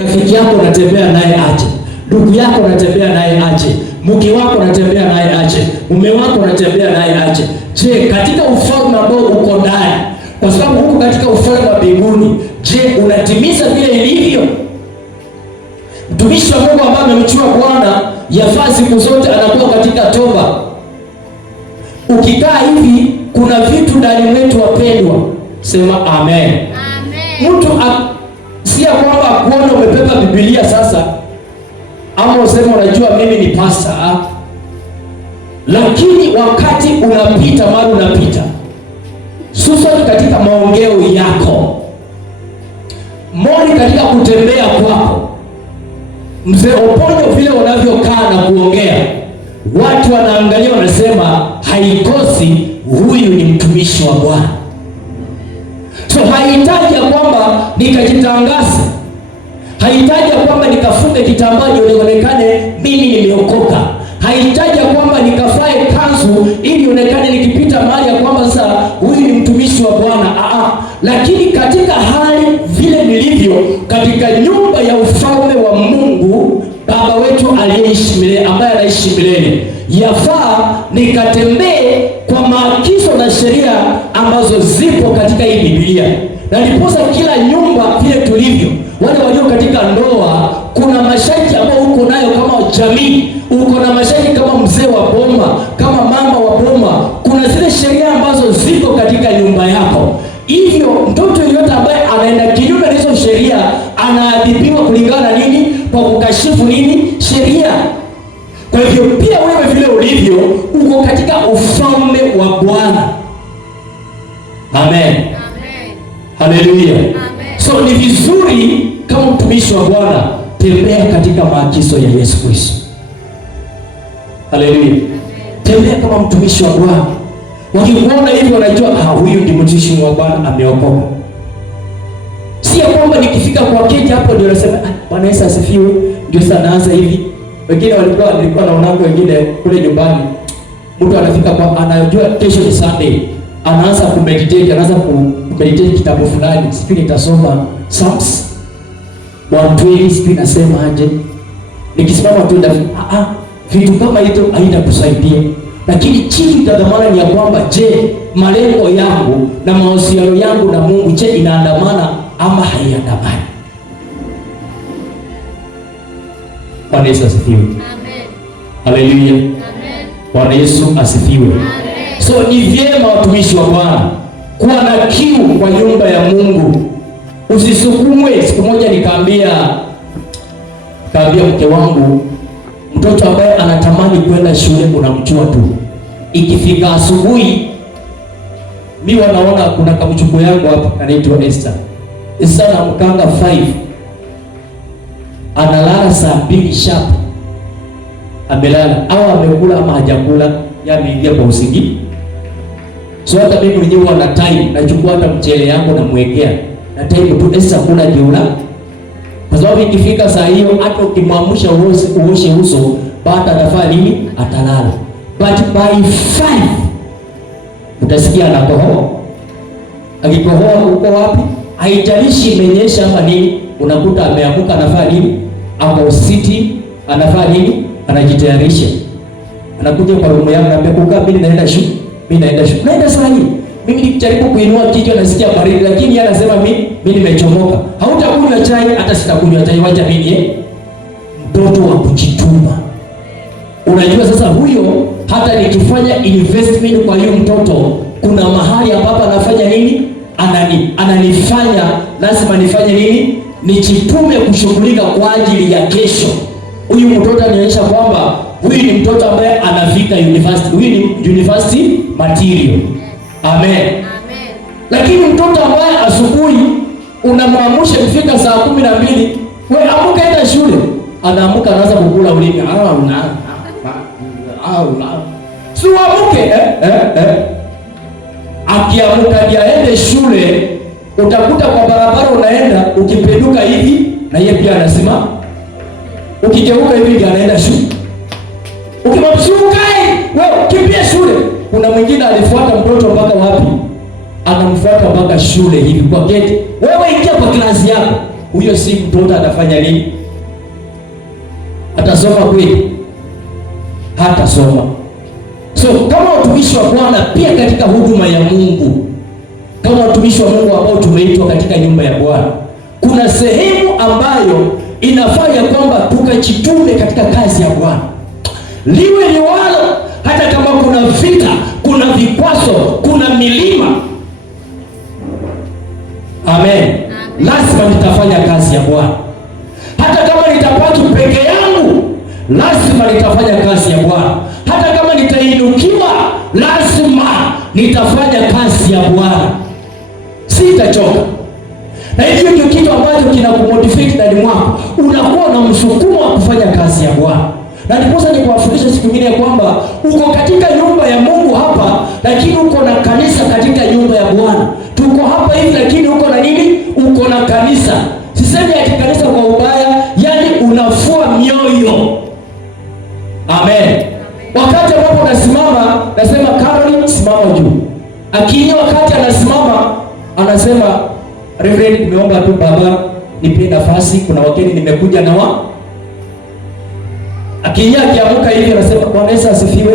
Rafiki yako unatembea naye aje, ndugu yako unatembea naye aje, mke wako unatembea naye aje, mume wako unatembea naye aje. Je, katika ufalme ambao uko ndani, kwa sababu huko katika ufalme wa mbinguni, je, unatimiza vile ilivyo? Mtumishi wa Mungu ambaye amemchua Bwana yafaa siku zote anakuwa katika toba. Ukikaa hivi, kuna vitu ndani mwetu wapendwa, sema amen. Amen. Mtu si ya kwamba kuona umepepa Biblia sasa, ama useme unajua mimi ni pastor, lakini wakati unapita, mara unapita hususan katika maongeo yako, mori katika kutembea kwako, mzee Oponyo, vile unavyokaa na kuongea, watu wanaangalia wanasema haikosi huyu ni mtumishi wa Bwana. So haihitaji ya kwamba nikajitangaza, haihitaji ya kwamba nikafunge kitambaa nionekane mimi nimeokoka, haihitaji ya kwamba nikafae kanzu ili nionekane nikipita mahali ya kwamba sasa huyu ni mtumishi wa Bwana. Lakini katika hali vile nilivyo katika nyumba ya ufalme wa Mungu Baba wetu aliyeishi milele, ambaye anaishi milele, yafaa nikatembee kwa maagizo na sheria ambazo zipo katika hii Biblia. Na ndiposa kila nyumba vile tulivyo, wale walio katika ndoa, kuna masharti ambayo uko nayo kama jamii, uko na masharti kama mzee wa boma, kama mama wa boma, kuna zile sheria ambazo ziko katika nyumba yako. Hivyo mtoto yeyote ambaye anaenda kinyume na hizo sheria anaadhibiwa kulingana nini? Kwa kukashifu nini? Sheria. Kwa hivyo pia wewe vile ulivyo uko katika ufalme wa Bwana. Amen. Amen. Haleluya. Amen. So ni vizuri kama mtumishi wa Bwana tembea katika maagizo ya Yesu Kristo. Haleluya. Tembea kama mtumishi wa Bwana. Wakikuona hivi wanajua huyu ndi mtumishi wa Bwana, ameokoka. Si ya kwamba nikifika kwa keja hapo ndio nasema Bwana Yesu asifiwe, ndio sana naanza hivi. Wengine nilikuwa naona wengine kule nyumbani, mtu anafika kwa anajua kesho ni Sunday, anaanza kumeditate kitabu fulani, sijui nitasoma Psalms 120, sijui nasema aje. Nikisimama tu vitu kama hizo haitakusaidia. Lakini chini ya dhamana ni ya kwamba, je, malengo yangu na mahusiano yangu na Mungu, je, inaandamana ama haiandamani? Bwana Yesu asifiwe. Amen. Haleluya. Amen. Bwana Yesu asifiwe. Amen. So ni vyema watumishi wa Bwana kuwa na kiu kwa nyumba ya Mungu. Usisukumwe. Siku moja nikaambia mke wangu, mtoto ambaye anatamani kwenda shule unamjua tu. Ikifika asubuhi, mimi wanaona kuna kamchuko yangu hapa anaitwa Esther. Esther anamkanga 5. Analala saa 2 sharp. Amelala au amekula ama hajakula, yameingia kwa usingizi. So hata mimi mwenyewe na time nachukua hata mchele yangu na mwekea. Na time tu Esther kula jiula. Kwa sababu ikifika saa hiyo hata ukimwamsha uoshe uso, baada atafanya nini? Atalala. But by 5 utasikia anakohoa. Akikohoa uko wapi? Haijalishi imenyesha ama nini, unakuta ameamka anafanya nini? Hapo city anafanya nini? Anajitayarisha. Anakuja kwa room yangu anambia kukaa, mimi naenda shule. Naenda saa hii. Mimi nikijaribu kuinua kichwa nasikia baridi, lakini yeye anasema mimi nimechomoka. Hautakunywa chai, hata sitakunywa chai, wacha mimi mtoto wa kujituma. Unajua sasa huyo hata nikifanya investment kwa hiyo mtoto, kuna mahali ambapo anafanya nini? Ananifanya lazima nifanye nini? Nijitume kushughulika kwa ajili ya kesho. Huyu mtoto anaonyesha kwamba huyu ni mtoto ambaye anafika university. Huyu ni university material. Amen. Amen. Lakini mtoto ambaye asubuhi unamwamsha kufika saa 12, wewe amka enda shule, anaamka anaanza kukula ulimi. Si amke akiamka ndiye aende shule, utakuta kwa barabara unaenda ukipenduka hivi na yeye pia anasema, ukigeuka hivi ndiye anaenda shule. Ukimamsukai wewe kimbia shule. Kuna mwingine alifuata mtoto mpaka wapi? Anamfuata mpaka shule hivi kwa gate. Wewe ingia kwa klasi yako. huyo si mtoto atafanya nini? Atasoma kweli? Hatasoma. So kama watumishi wa Bwana, pia katika huduma ya Mungu, kama watumishi wa Mungu ambao tumeitwa katika nyumba ya Bwana, kuna sehemu ambayo inafaa ya kwamba tukajitume katika kazi ya Bwana, liwe liwalo. Hata kama kuna vita, kuna vikwazo, kuna milima, amen, lazima nitafanya kazi ya Bwana. Hata kama nitabaki peke yangu, lazima nitafanya kazi ya Bwana. Hata kama nitainukiwa, lazima nitafanya kazi ya Bwana, sitachoka. Na hivyo ndio kitu ambacho kinakumotivate ndani mwako, unakuwa na msukumo wa kufanya kazi ya Bwana. Na ndiposa nikuwafundisha siku nyingine kwamba uko katika nyumba ya Mungu hapa, lakini uko na kanisa katika nyumba ya Bwana. Tuko hapa hivi, lakini uko na nini? Uko na kanisa. Sisemi ati kanisa kwa ubaya, yani unafua mioyo. Amen. Wakati ambapo unasimama, nasema Caroline, simama juu. Akiingia wakati anasimama, anasema Reverend, nimeomba tu baba nipe nafasi, kuna wageni nimekuja na Akiingia akiamuka hivi anasema Bwana Yesu asifiwe.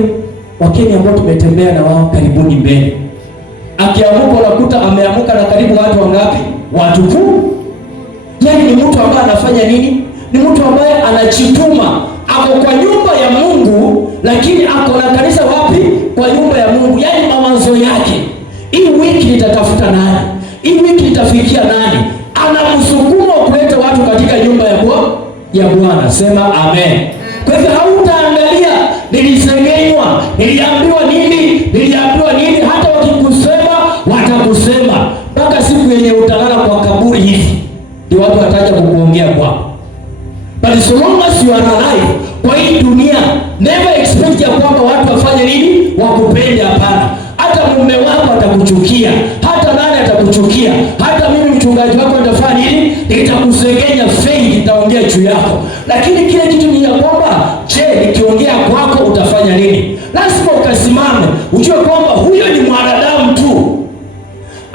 Wageni ambao tumetembea na wao, karibuni mbele. Akiamuka unakuta ameamuka na karibu watu wangapi? Watu 10. Yaani ni mtu ambaye anafanya nini? Ni mtu ambaye anajituma. Ako kwa nyumba ya Mungu, lakini ako na kanisa wapi? Kwa nyumba ya Mungu. Yaani mawazo yake, hii wiki nitatafuta nani? Hii wiki nitafikia nani? Ana msukumo kuleta watu katika nyumba ya Bwana. Sema amen. Kwa hivyo hautaangalia nilisengenywa, niliambiwa nini, hata wakikusema watakusema mpaka siku yenye utalala kwa kaburi hivi ndio watu wataja kukuongea kwa. But so long as you are alive kwa hii dunia, never expect ya kwamba watu wafanye nini? Wakupende. Hapana. Hata mume wako atakuchukia, hata nani atakuchukia, hata mimi mchungaji wako nitafanya nini? Nitakusengenya, fei nitaongea juu yako. Lakini kile kitu ni ya kwamba, je, nikiongea kwako utafanya nini? Lazima ukasimame, ujue kwamba huyo ni mwanadamu tu.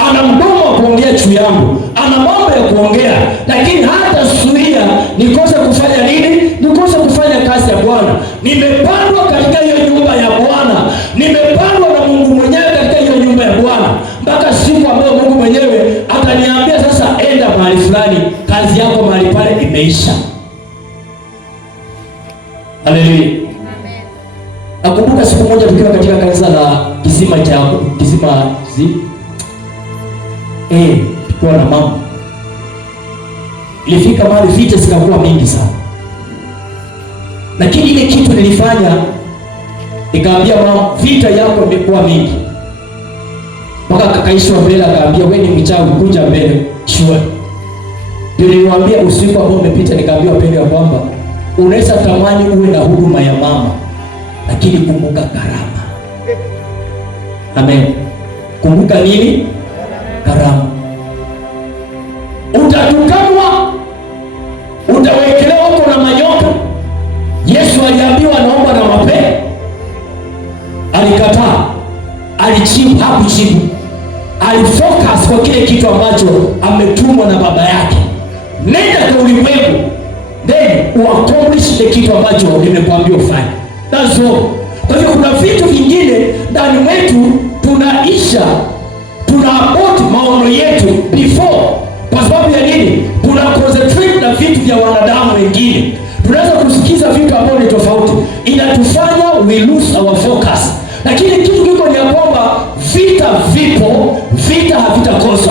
Ana mdomo wa kuongea juu yangu, ana mambo ya kuongea, lakini hata suia nikose kufanya nini? Nikose kufanya kazi ya Bwana. Nimepandwa katika hiyo nyumba ya Bwana, nimepandwa na Mungu mwenyewe katika hiyo nyumba ya Bwana, mpaka siku ambayo Mungu mwenyewe ataniambia sasa, enda mahali fulani, kazi yako mahali pale imeisha. Haleluya. Amen. Nakumbuka siku moja tukiwa katika kanisa la Kisima tukiwa na mama, ilifika mahali vita zikakuwa mingi sana, lakini ile kitu nilifanya, nikaambia mama, vita yako imekuwa mingi. Mpaka kakaishwa mbele akaambia, wewe ni mchawi, kuja mbele. Sure. Ndio niliwaambia usiku ambao umepita, nikaambia wapendwa kwamba unaweza tamani uwe na huduma ya mama, lakini kumbuka gharama. Amen. Kumbuka nini? Gharama. Utatukanwa, utawekelewa huko na manyoka. Yesu aliambiwa anaomba na mape, alikataa, alijibu, hakujibu. Alifocus kwa kile kitu ambacho ametumwa na baba yake. Nenda kwa ulimwengu, then uaccomplish kile kitu ambacho nimekuambia ufanye. That's all. Kwa hivyo kuna vitu vingine ndani mwetu tunaisha, tunaabort maono yetu before. Kwa sababu ya nini? Tuna concentrate na vitu vya wanadamu wengine. Tunaweza kusikiza vitu ambavyo ni tofauti, inatufanya we lose our focus. Lakini kitu kiko ni ya kwamba vita vipo, vita havitakosa.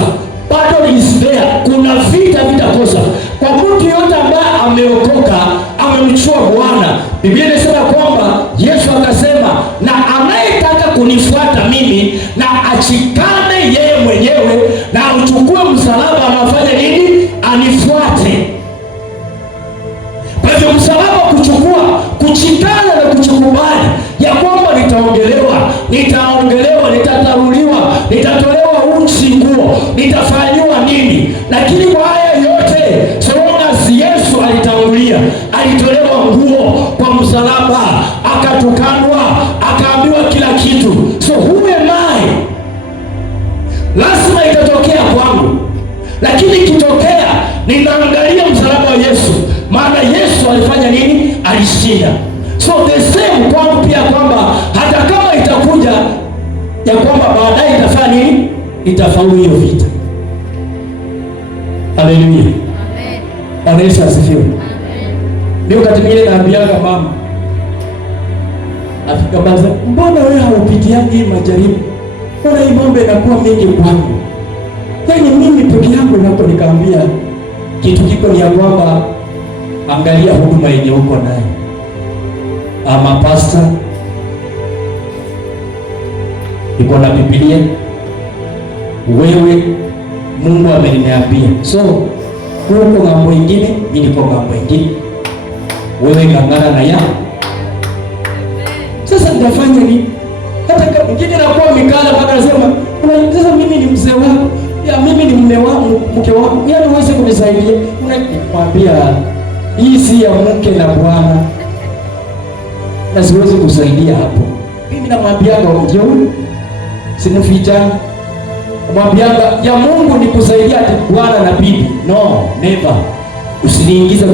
Battle is there. Kuna vita vitakosa. Kwa mtu yote ambaye ameokoka, amemchua Bwana, Biblia inasema kwamba Yesu akasema, na anayetaka kunifuata mimi na achikane yeye mwenyewe na uchukue msalaba, anafanya nini? Anifuate. Kwa hivyo msalaba kuchukua, kuchikana na kuchukubali ya kwamba nitaongelewa, nitataruliwa, nitatolewa uchi nguo, nitafanyiwa nini. Lakini kwa haya yote, so long as Yesu alitangulia, alitolewa nguo kwa msalaba, akatukanwa, akaambiwa kila kitu. So who am I? Lazima itatokea kwangu, lakini kitokea ninaangalia maana Yesu alifanya nini? Alishinda. So the same kwangu pia, kwamba hata kama itakuja ya kwamba baadaye itafanya nini? Itafaulu hiyo vita. Haleluya. Amen. Bwana Yesu asifiwe. Amen. Ndio wakati mwingine naambianga mama afika baza, mbona wewe haupitiangi hii majaribu? Mbona hii mambo inakuwa mengi kwangu? Yaani mimi peke yangu napo. Nikaambia kitu kiko ni ya kwamba angalia huduma yenye uko nayo. Ama pastor, iko na Biblia, wewe Mungu ameniambia. So huko ngambo ingine, mimi niko ngambo ingine, wewe ngangana na ya. Sasa nitafanya nini? Hata kama mwingine anakuwa mikala mpaka anasema, sasa mimi ni mzee wako, ya mimi ni mume wangu, mke wangu, yaani uweze kunisaidia. Unamwambia hii si ya mke na bwana, na siwezi kusaidia hapo. Mimi namwambianga ndio sinificha. Namwambianga ya Mungu ni kusaidia ati bwana na bibi. No, never. Usiniingize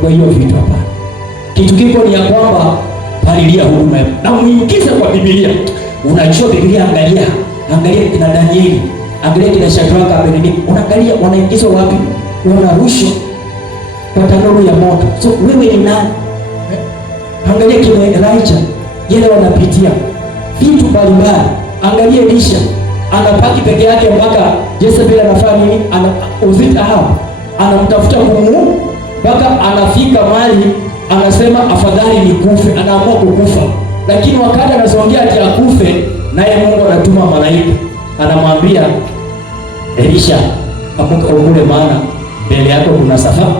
kwa hiyo vitu hapa. Kitu kiko ni ya kwamba palilia huduma na muingize kwa Biblia. Unajua Biblia, angalia kina Danieli, angalia kina Shadraka, Abednego, unaangalia wanaingizwa wapi? Wanarushwa kwa tanuru ya moto. So wewe ni nani? Angalia kina Elijah, yale wanapitia vitu mbalimbali. Angalia Elisha, anapaki peke yake mpaka Jezebel anafanya nini? Uzita hao, anamtafuta Mungu mpaka anafika mahali anasema afadhali nikufe, anaamua kukufa. Lakini wakati anasongea ati akufe, naye Mungu anatuma malaika, anamwambia Elisha, amuka ukule, maana mbele yako kuna safari.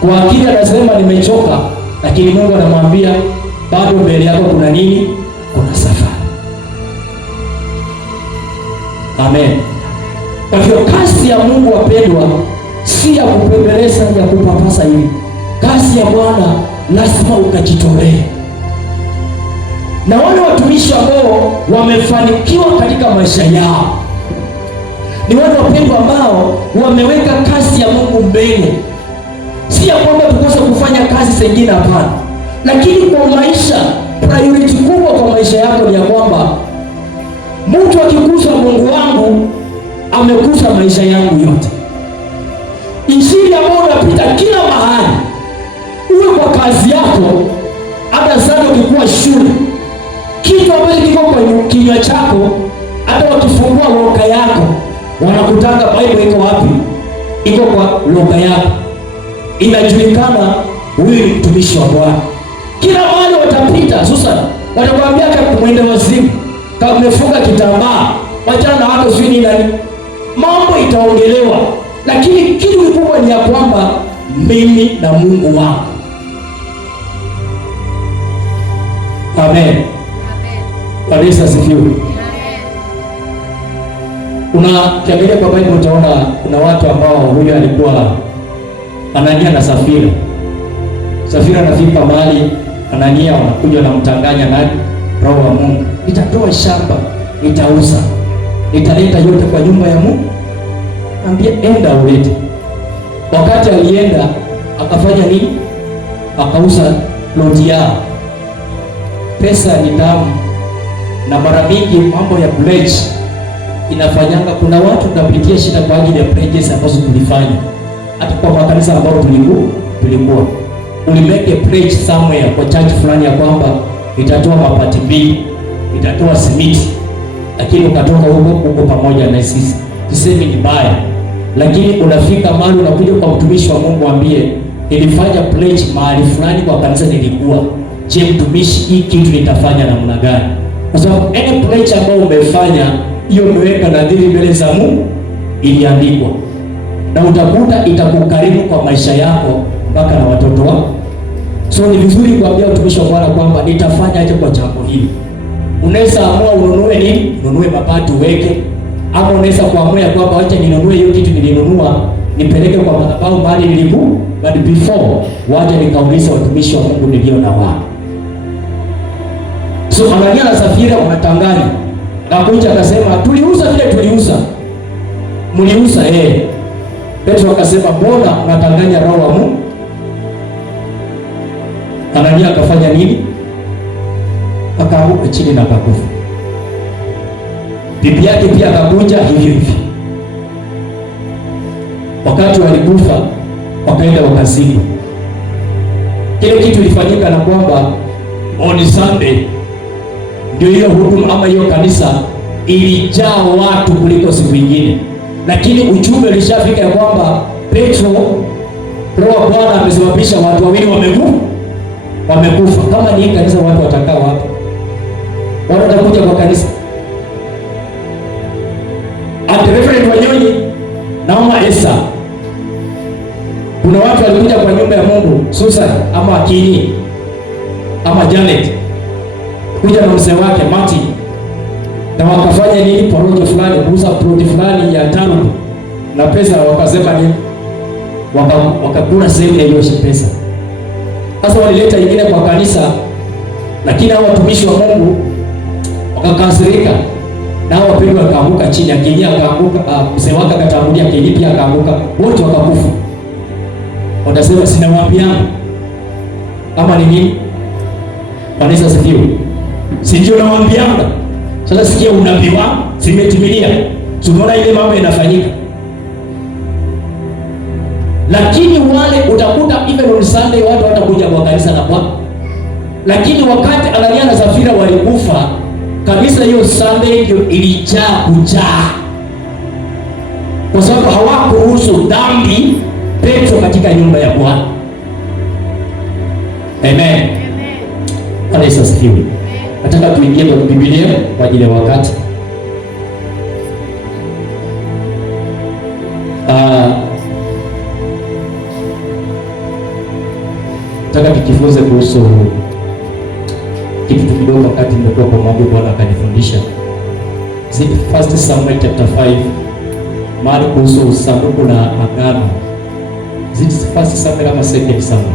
Kwa akili anasema nimechoka, lakini Mungu anamwambia bado mbele yako kuna nini? Kuna safari. Amen. Kwa hivyo kazi ya Mungu, wapendwa, si ya kupembeleza, ya kupapasa hivi. Kazi ya Bwana lazima ukajitolee. Na wale watumishi ambao wamefanikiwa katika maisha yao ni wale wapendwa ambao wameweka kazi ya Mungu mbele. Si ya kwamba tukose kufanya kazi zingine, hapana. Lakini kwa maisha, priority kubwa kwa maisha yako ni ya kwamba mtu akikuza Mungu wangu, amekuza maisha yangu yote. Injili ambayo unapita kila mahali, uwe kwa kazi yako, hata sana ukikuwa shule, kitu ambacho kiko kwa kinywa chako, hata wakifungua loka yako, wanakutanga Bible iko wapi? Iko kwa loka yako. Inajulikana huyu ni mtumishi wa Bwana. Kila mahali watapita, sasa watakwambia kama mwende wazimu, kama umefunga kitambaa, wachana na watu sio nini, mambo itaongelewa. Lakini kitu kikubwa ni ya kwamba mimi na Mungu wangu. Amen. Amen. Bwana Yesu asifiwe. Amen. Unakiangalia kwa Biblia utaona kuna watu ambao huyo alikuwa Anania na Safira. Safira anafika mahali, Anania wanakuja na mtanganya na Roho wa Mungu. Nitatoa shamba, nitauza, nitaleta yote kwa nyumba ya Mungu. Ambia enda ulete. Wakati alienda akafanya nini? Akauza ploti yao. Pesa ni damu, na mara mingi mambo ya pledge inafanyanga. Kuna watu tunapitia shida kwa ajili ya pledges ambazo tulifanya. Hata kwa makanisa ambayo tulikuwa ulimeke pledge somewhere kwa church fulani ya kwamba itatoa mapati mbili, itatoa simiti, lakini ukatoka huko pamoja na sisi. Tuseme ni baya, lakini unafika mahali unakuja kwa mtumishi wa Mungu, ambie nilifanya pledge mahali fulani kwa kanisa nilikuwa. Je, mtumishi, hii kitu nitafanya namna gani? Kwa sababu any pledge ambayo umefanya, hiyo umeweka nadhiri mbele za Mungu, iliandikwa. Na utakuta itakukaribu kwa maisha yako mpaka na watoto wako. So ni vizuri kuambia utumishi wa Bwana kwamba nitafanya aje kwa jambo hili. Unaweza amua ununue nini? Ununue mabati uweke, ama unaweza kuamua kwamba acha ninunue hiyo kitu nilinunua, nipeleke kwa madhabahu mahali nilipo, but before waje nikaulize watumishi wa Mungu nilio na wao. So Anania na Safira wanatanganya. Akakuja akasema tuliuza vile tuliuza. Mliuza Petro akasema mbona unatanganya Roho wa Mungu? nini? Akaanguka chini na akakufa. Bibi yake pia akakuja hivyo hivyo. Wakati walikufa wakaenda wakazikwa. Kile kitu ilifanyika na kwamba on Sunday ndio hiyo huduma ama hiyo kanisa ilijaa watu kuliko siku nyingine, lakini ujumbe ulishafika ya kwamba Petro, Roho wa Bwana amesababisha watu wawili wamekufa. Kama ni kanisa, watu watakaa wapi? Watu watakuja kwa kanisa? Reverend Wanyonyi na Mama Esther, kuna watu walikuja kwa nyumba ya Mungu, Susan ama Akini ama Janet, kuja na mzee wake Martin, na wakafanya nini? Porojo fulani, kuuza ploti fulani ya tano na pesa, wakasema nini? Wakakula sehemu ya hiyo pesa. Sasa walileta ingine kwa kanisa, lakini hao watumishi wa Mungu wakakasirika, na hao wapendwa wakaanguka chini. Akini akaanguka, mzee wake akatangulia, Akini pia akaanguka, wote wakakufa. Watasema sinawaambia ama ni nini? Kanisa sifiwe. Sijui nawaambianga. Sasa sikia unabii wangu zimetimilia. Tunaona ile mambo yanafanyika. Lakini wale utakuta even on Sunday watu watakuja kwa kanisa na Bwana. Lakini wakati Anania na Safira walikufa, kanisa hiyo Sunday ndio ilijaa kujaa. Kwa sababu hawakuruhusu dhambi Petro katika nyumba ya Bwana. Amen. Kanisa sifiwe. Nataka tuingie kwa Biblia kwa ajili ya wakati. Nataka tujifunze kuhusu kitu kidogo wakati nimekuwa kwa maombi, Bwana akanifundisha. First Samuel chapter 5, mahali kuhusu sanduku la agano. First Samuel ama Second Samuel?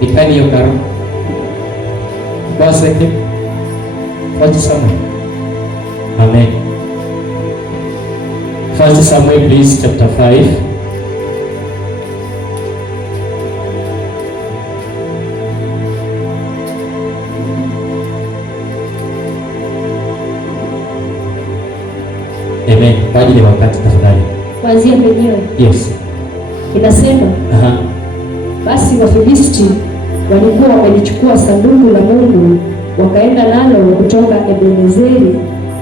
Ikani hiyo karo. Kwa second. First Samuel. Amen. First Samuel please, chapter 5. Amen. Kwa ajili ya wakati tafadhali. Kuanzia penyewe. Yes. Inasema, basi Wafilisti walikuwa wamelichukua sanduku la Mungu, wakaenda nalo kutoka Ebenezeri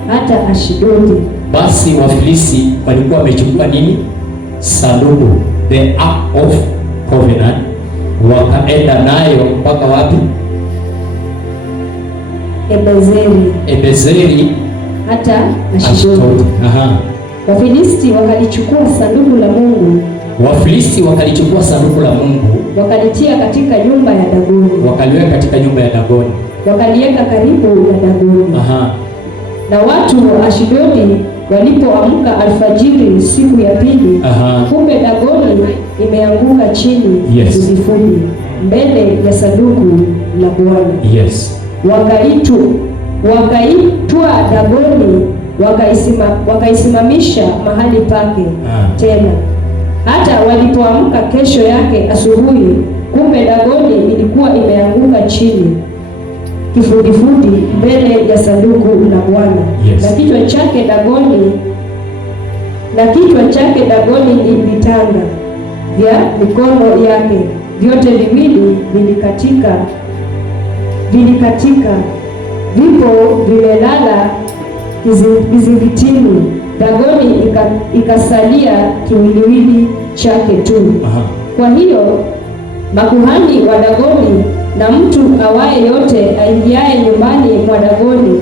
hata Ashdodi. Basi Wafilisti walikuwa wamechukua nini? Sanduku, the Ark of Covenant, wakaenda nayo mpaka wapi? Ebenezeri hata Ashdodi. Wafilisti wakalichukua sanduku la Mungu. Wafilisti wakalichukua sanduku la Mungu, wakalitia katika nyumba ya Dagoni. Wakaliweka katika nyumba ya Dagoni. Wakaliweka karibu ya Dagoni. Na watu wa Ashdodi walipoamka alfajiri siku ya pili, kumbe Dagoni imeanguka chini kifudifudi mbele ya sanduku la Bwana. Wakaitwa Dagoni, wakaisimamisha mahali pake tena. Hata walipoamka kesho yake asubuhi, kumbe Dagoni ilikuwa imeanguka chini kifudifudi mbele ya sanduku la Bwana. Na kichwa chake Dagoni ni vitanga vya mikono yake vyote viwili vilikatika, vipo vimelala kizingitini. Dagoni ikasalia kiwiliwili chake tu. Kwa hiyo makuhani wa Dagoni na mtu awaye yote aingiaye nyumbani mwa Dagoni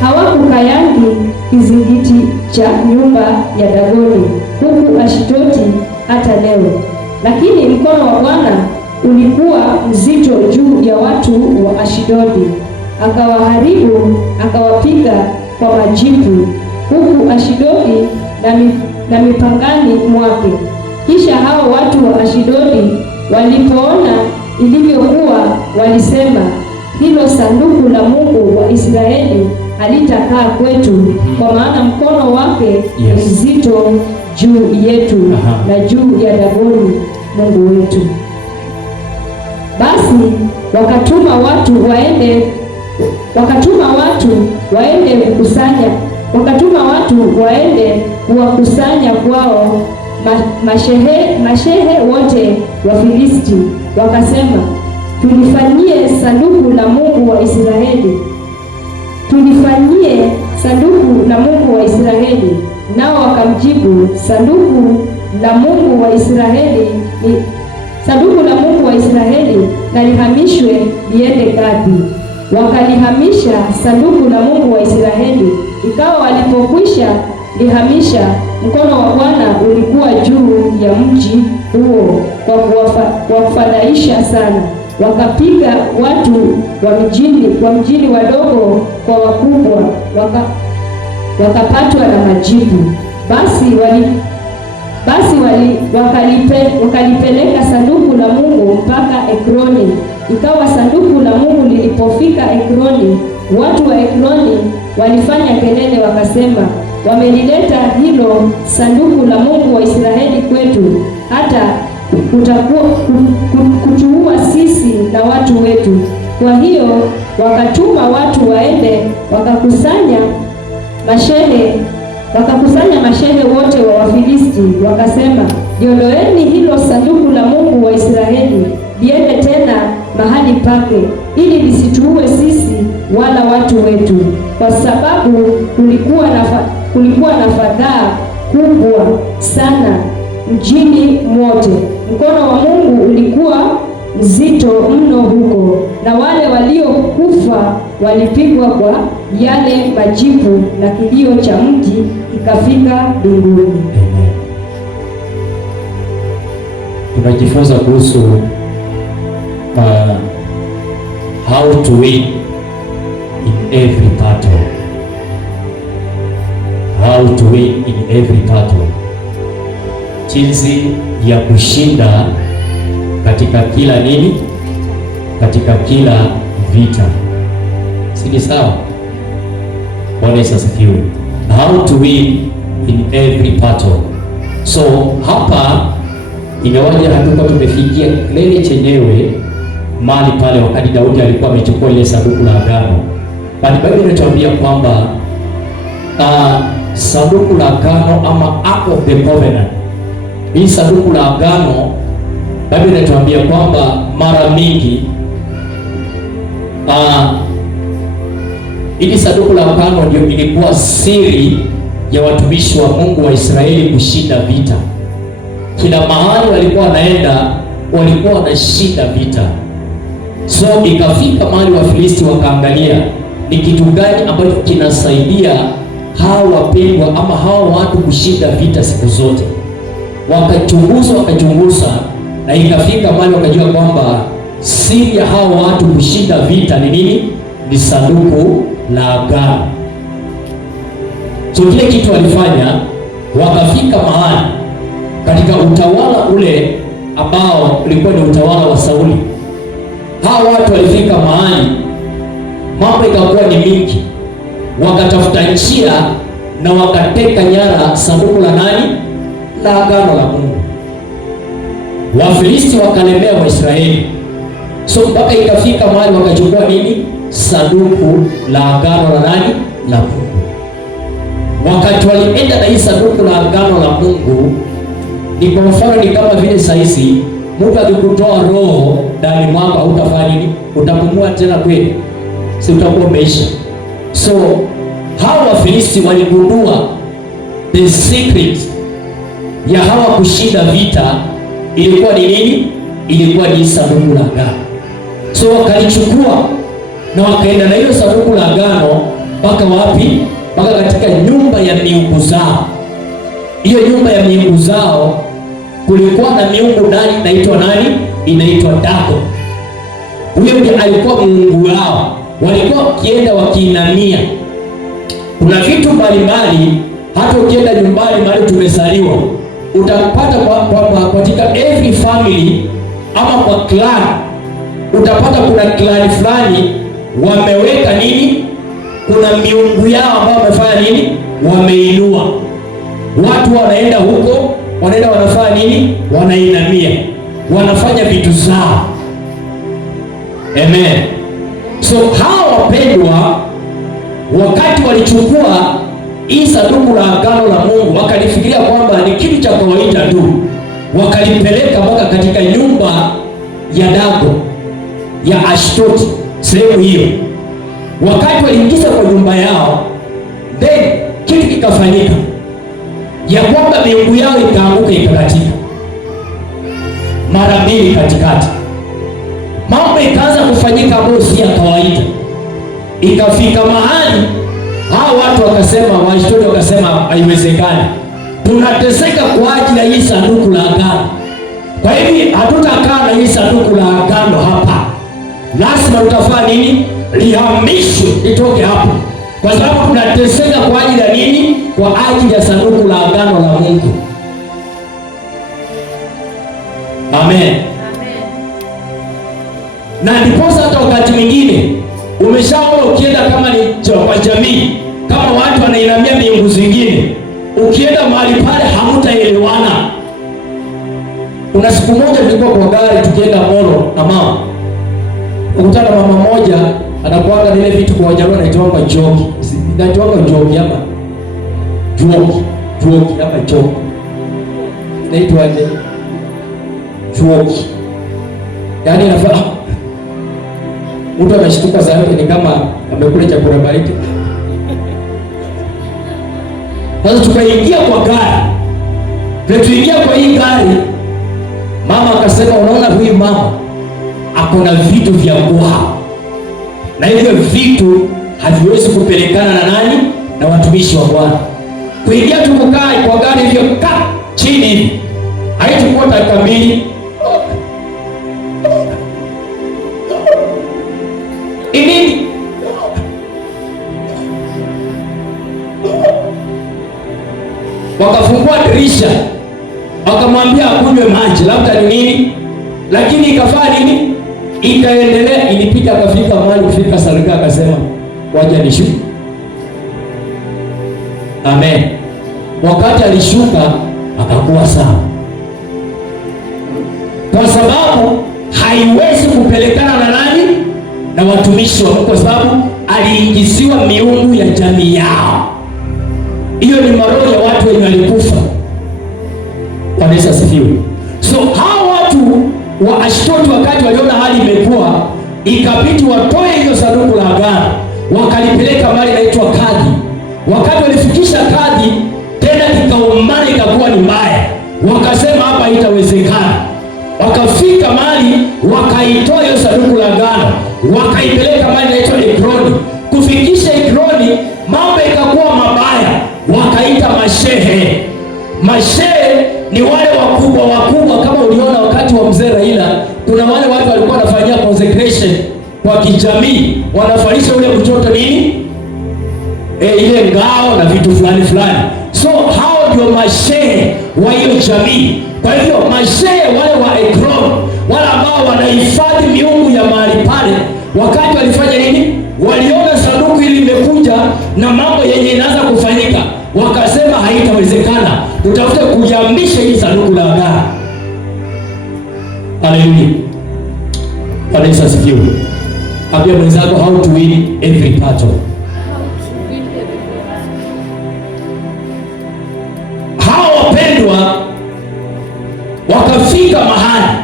hawakukayangi kizingiti cha nyumba ya Dagoni huku Ashdodi hata leo. Lakini mkono wa Bwana ulikuwa mzito juu ya watu wa Ashdodi, akawaharibu, akawapiga kwa majipu huku Ashdodi na mipangani mwake. Kisha hao watu wa Ashdodi walipoona ilivyokuwa, walisema, hilo sanduku la Mungu wa Israeli halitakaa kwetu, kwa maana mkono wake mzito juu yetu na juu ya Dagoni mungu wetu. Basi wakatuma watu waende kuwakusanya kwao mashehe wote wa Filisti, wakasema, tulifanyie sanduku la Mungu wa Israeli. Nao wakamjibu, sanduku la Mungu wa Israeli na lihamishwe liende Gathi. Wakalihamisha sanduku la Mungu wa Israeli. Ikawa walipokwisha lihamisha, mkono wa Bwana ulikuwa juu ya mji huo kwa kufadhaisha sana. Wakapiga watu wa mjini wadogo kwa wakubwa, wakapatwa na majipu. Wakalipeleka sanduku la Mungu mpaka Ekroni. Ikawa sanduku la Mungu lilipofika Ekroni, watu wa Ekroni walifanya kelele, wakasema, wamelileta hilo sanduku la Mungu wa Israeli kwetu, hata kutuua sisi na watu wetu. Kwa hiyo wakatuma watu waende wakakusanya mashehe wote wa Wafilisti, wakasema, jiondoeni hilo sanduku la Mungu wa Israeli liende tena mahali pake, ili lisituue sisi wala watu wetu, kwa sababu kulikuwa na fadhaa kubwa sana mjini mote. Mkono wa Mungu ulikuwa mzito mno huko, na wale waliokufa walipigwa kwa yale majipu, na kilio cha mji kikafika mbinguni. Tunajifunza kuhusu how to win in every battle. How to win in every battle. Jinsi ya kushinda katika kila nini? Katika kila vita. Si sawa? Bwana Yesu asifiwe. How to win in every battle. So hapa ingawaje hatuko tumefikia kilele chenyewe mali pale wakati Daudi alikuwa amechukua ile sanduku la agano, bali Biblia inatuambia kwamba sanduku la agano ama Ark of the Covenant, hii sanduku la agano, Biblia inatuambia kwamba mara mingi ili sanduku la agano ndio ilikuwa siri ya watumishi wa Mungu wa Israeli kushinda vita. Kila mahali walikuwa wanaenda walikuwa wanashinda vita. So ikafika mahali wa Filisti wakaangalia ni kitu gani ambacho kinasaidia hawa wapendwa ama hawa watu kushinda vita siku zote. Wakachunguza na ikafika mahali wakajua kwamba siri ya hawa watu kushinda vita ni nini? Ni sanduku la agano. So kile kitu walifanya, wakafika mahali katika utawala ule ambao ulikuwa ni utawala wa Sauli. Hawa watu walifika mahali mambo ikakuwa ni mingi, wakatafuta njia na wakateka nyara sanduku la nani? La agano la Mungu. Wafilisti wakalemea Waisraeli. So mpaka ikafika mahali wakachukua nini? Sanduku la agano la nani? La Mungu. Wakati walienda na hii sanduku la agano la Mungu, ni kwa mfano ni kama vile saisi mtu akikutoa roho ndani mwako utafanya nini? Utapumua tena kweli? Si utakuwa umeisha. So hawa Wafilisti waligundua the secret ya hawa kushinda vita ilikuwa ni nini? Ilikuwa ni sanduku la agano. So wakalichukua na wakaenda na hiyo sanduku la agano mpaka wapi? Mpaka katika nyumba ya miungu zao. Hiyo nyumba ya miungu zao kulikuwa na miungu ndani inaitwa nani? Inaitwa Dagon. Huyo ndiye alikuwa mungu wao. Walikuwa wakienda wakiinamia. Kuna vitu mbalimbali hata ukienda nyumbani mahali tumesaliwa, utapata katika every family ama kwa clan, utapata kuna clan fulani wameweka nini? kuna miungu yao ambao wamefanya nini? Wameinua. Watu wanaenda huko, wanaenda wanafanya nini? Wanainamia, wanafanya vitu zao. Amen. So hawa wapendwa, wakati walichukua hii sanduku la agano la Mungu, wakalifikiria kwamba ni kitu cha kawaida tu, wakalipeleka mpaka katika nyumba ya Dago ya Ashdod, sehemu hiyo. Wakati waliingiza kwa nyumba yao, then kitu kikafanyika ya kwamba miungu yao ikaanguka, ikakatika mara mbili katikati. Mambo ikaanza kufanyika ambayo si ya kawaida. Ikafika mahali hao watu wakasema, Waashdodi wakasema, haiwezekani, tunateseka kwa ajili ya hii sanduku la agano. Kwa hivi hatutakaa na hii sanduku la agano hapa, lazima tutafanya nini? Lihamishwe, litoke hapo, kwa sababu tunateseka kwa ajili ya nini? Kwa ajili ya sanduku la agano la Mungu. Amen. Na ndiposa hata wakati mwingine umeshaona ukienda kama ni kwa jamii, kama watu wanainamia miungu zingine, ukienda mahali pale hamtaelewana. Kuna siku moja tulikuwa kwa gari tukienda Molo na mama, ukutana mama moja anakuanga nile vitu kwa Wajaluo anaitwa jogi. Inaitwa jogi ama jogi ama jogi. Inaitwa aje? Jogi. Yaani anafaa mtu ameshtuka sana, ni kama amekula chakula baridi. Sasa tukaingia kwa gari. Vile tuingia kwa hii gari, mama akasema, unaona huyu mama ako na vitu vya kwao, na hivyo vitu haviwezi kupelekana na nani? Na watumishi wa Bwana. Kuingia tukukaa kwa gari hivyo chini hivi, haitakuwa dakika mbili ini wakafungua dirisha, wakamwambia akunywe maji, labda ni nini, lakini ikafanya nini? Ikaendelea, ilipita akafika mahali, kufika Sarika akasema, waje nishuke. Amen. Wakati alishuka akakuwa sawa, kwa sababu haiwezi kupelekana na nani? Na watumishi wa Mungu, kwa sababu aliingiziwa miungu ya jamii yao. Hiyo ni maroho ya watu wenye walikufa. Bwana Yesu asifiwe. So hao watu wa Ashdod wakati waliona hali imekuwa, ikabidi watoe hiyo sanduku la agano, wakalipeleka mahali inaitwa Kadhi. Wakati walifikisha Kadhi, tena kikaumana, ikakuwa ni mbaya, wakasema hapa haitawezekana. Wakafika mahali wakaitoa hiyo sanduku la agano, wakaipeleka mahali inaitwa Ekroni. Kufikisha Ekroni, mambo ikakuwa mabaya, wakaita mashehe. Mashehe ni wale wakubwa wakubwa, kama uliona wakati wa mzee Raila, kuna wale watu walikuwa wanafanyia consecration kwa kijamii, wanafanyisha ule mtoto nini? Ile ngao na vitu fulani fulani. So hao ndio mashehe wa hiyo jamii. Kwa hivyo mashehe wale wa Ekron, wale ambao wanahifadhi miungu ya mahali pale, wakati walifanya nini? Waliona sanduku hili limekuja na mambo yenye inaanza kufanyika, wakasema haitawezekana, tutafute kujambisha hili sanduku la agano. Haleluya. Bwana Yesu asifiwe. Ambia mwenzako, how to win every battle. Hao wapendwa wakafika mahali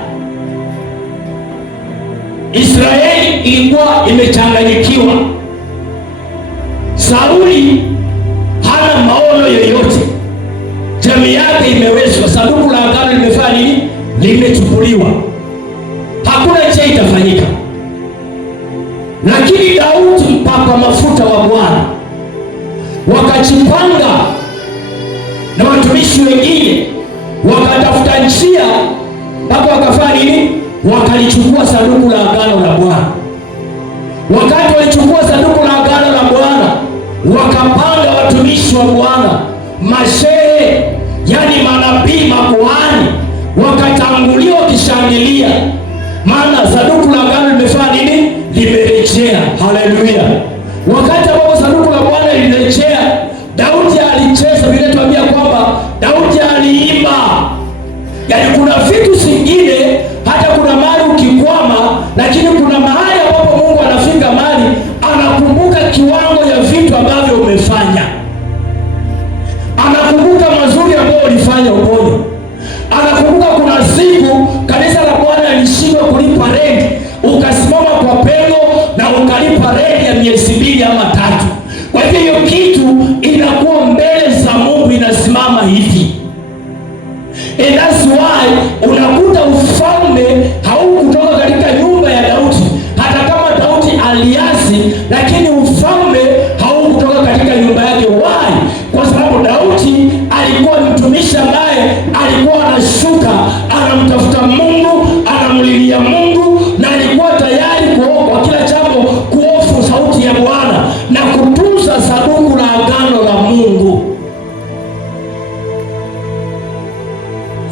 Israeli ilikuwa imechanganyikiwa. Sauli hana maono yoyote, jamii yake imewezwa, sanduku la agano limefanya nini? Limechukuliwa, hakuna njia itafanyika. Lakini Daudi mpaka mafuta wa Bwana wakajipanga na watumishi wengine, wakatafuta njia mpaka wakafanya nini? Wakalichukua sanduku la agano la Bwana. Wakati walichukua sanduku la agano la Bwana, wakapanga watumishi wa Bwana, mashehe, yani manabii, makuhani, wakatangulia wakishangilia, maana sanduku la agano limefanya nini? Limerejea. Haleluya. Wakati ambapo sanduku vitu zingine, hata kuna mahali ukikwama, lakini kuna mahali ambapo Mungu anafika mahali anakumbuka kiwango ya vitu ambavyo umefanya, anakumbuka mazuri ambayo ulifanya uponye, anakumbuka kuna siku kanisa la Bwana lilishindwa kulipa renti, ukasimama kwa pengo na ukalipa renti ya miezi 2 ama 3. Kwa hivyo hiyo kitu inakuwa mbele za Mungu, inasimama hivi. And that's why unakuta ufalme haukutoka katika nyumba ya Daudi, hata kama Daudi aliasi, lakini ufalme haukutoka katika nyumba yake. Why? Kwa sababu Daudi alikuwa mtumishi ambaye alikuwa anashuka, anamtafuta Mungu, anamlilia Mungu, na alikuwa tayari kwa kila jambo kuofu sauti ya Bwana na kutunza sanduku la agano la Mungu.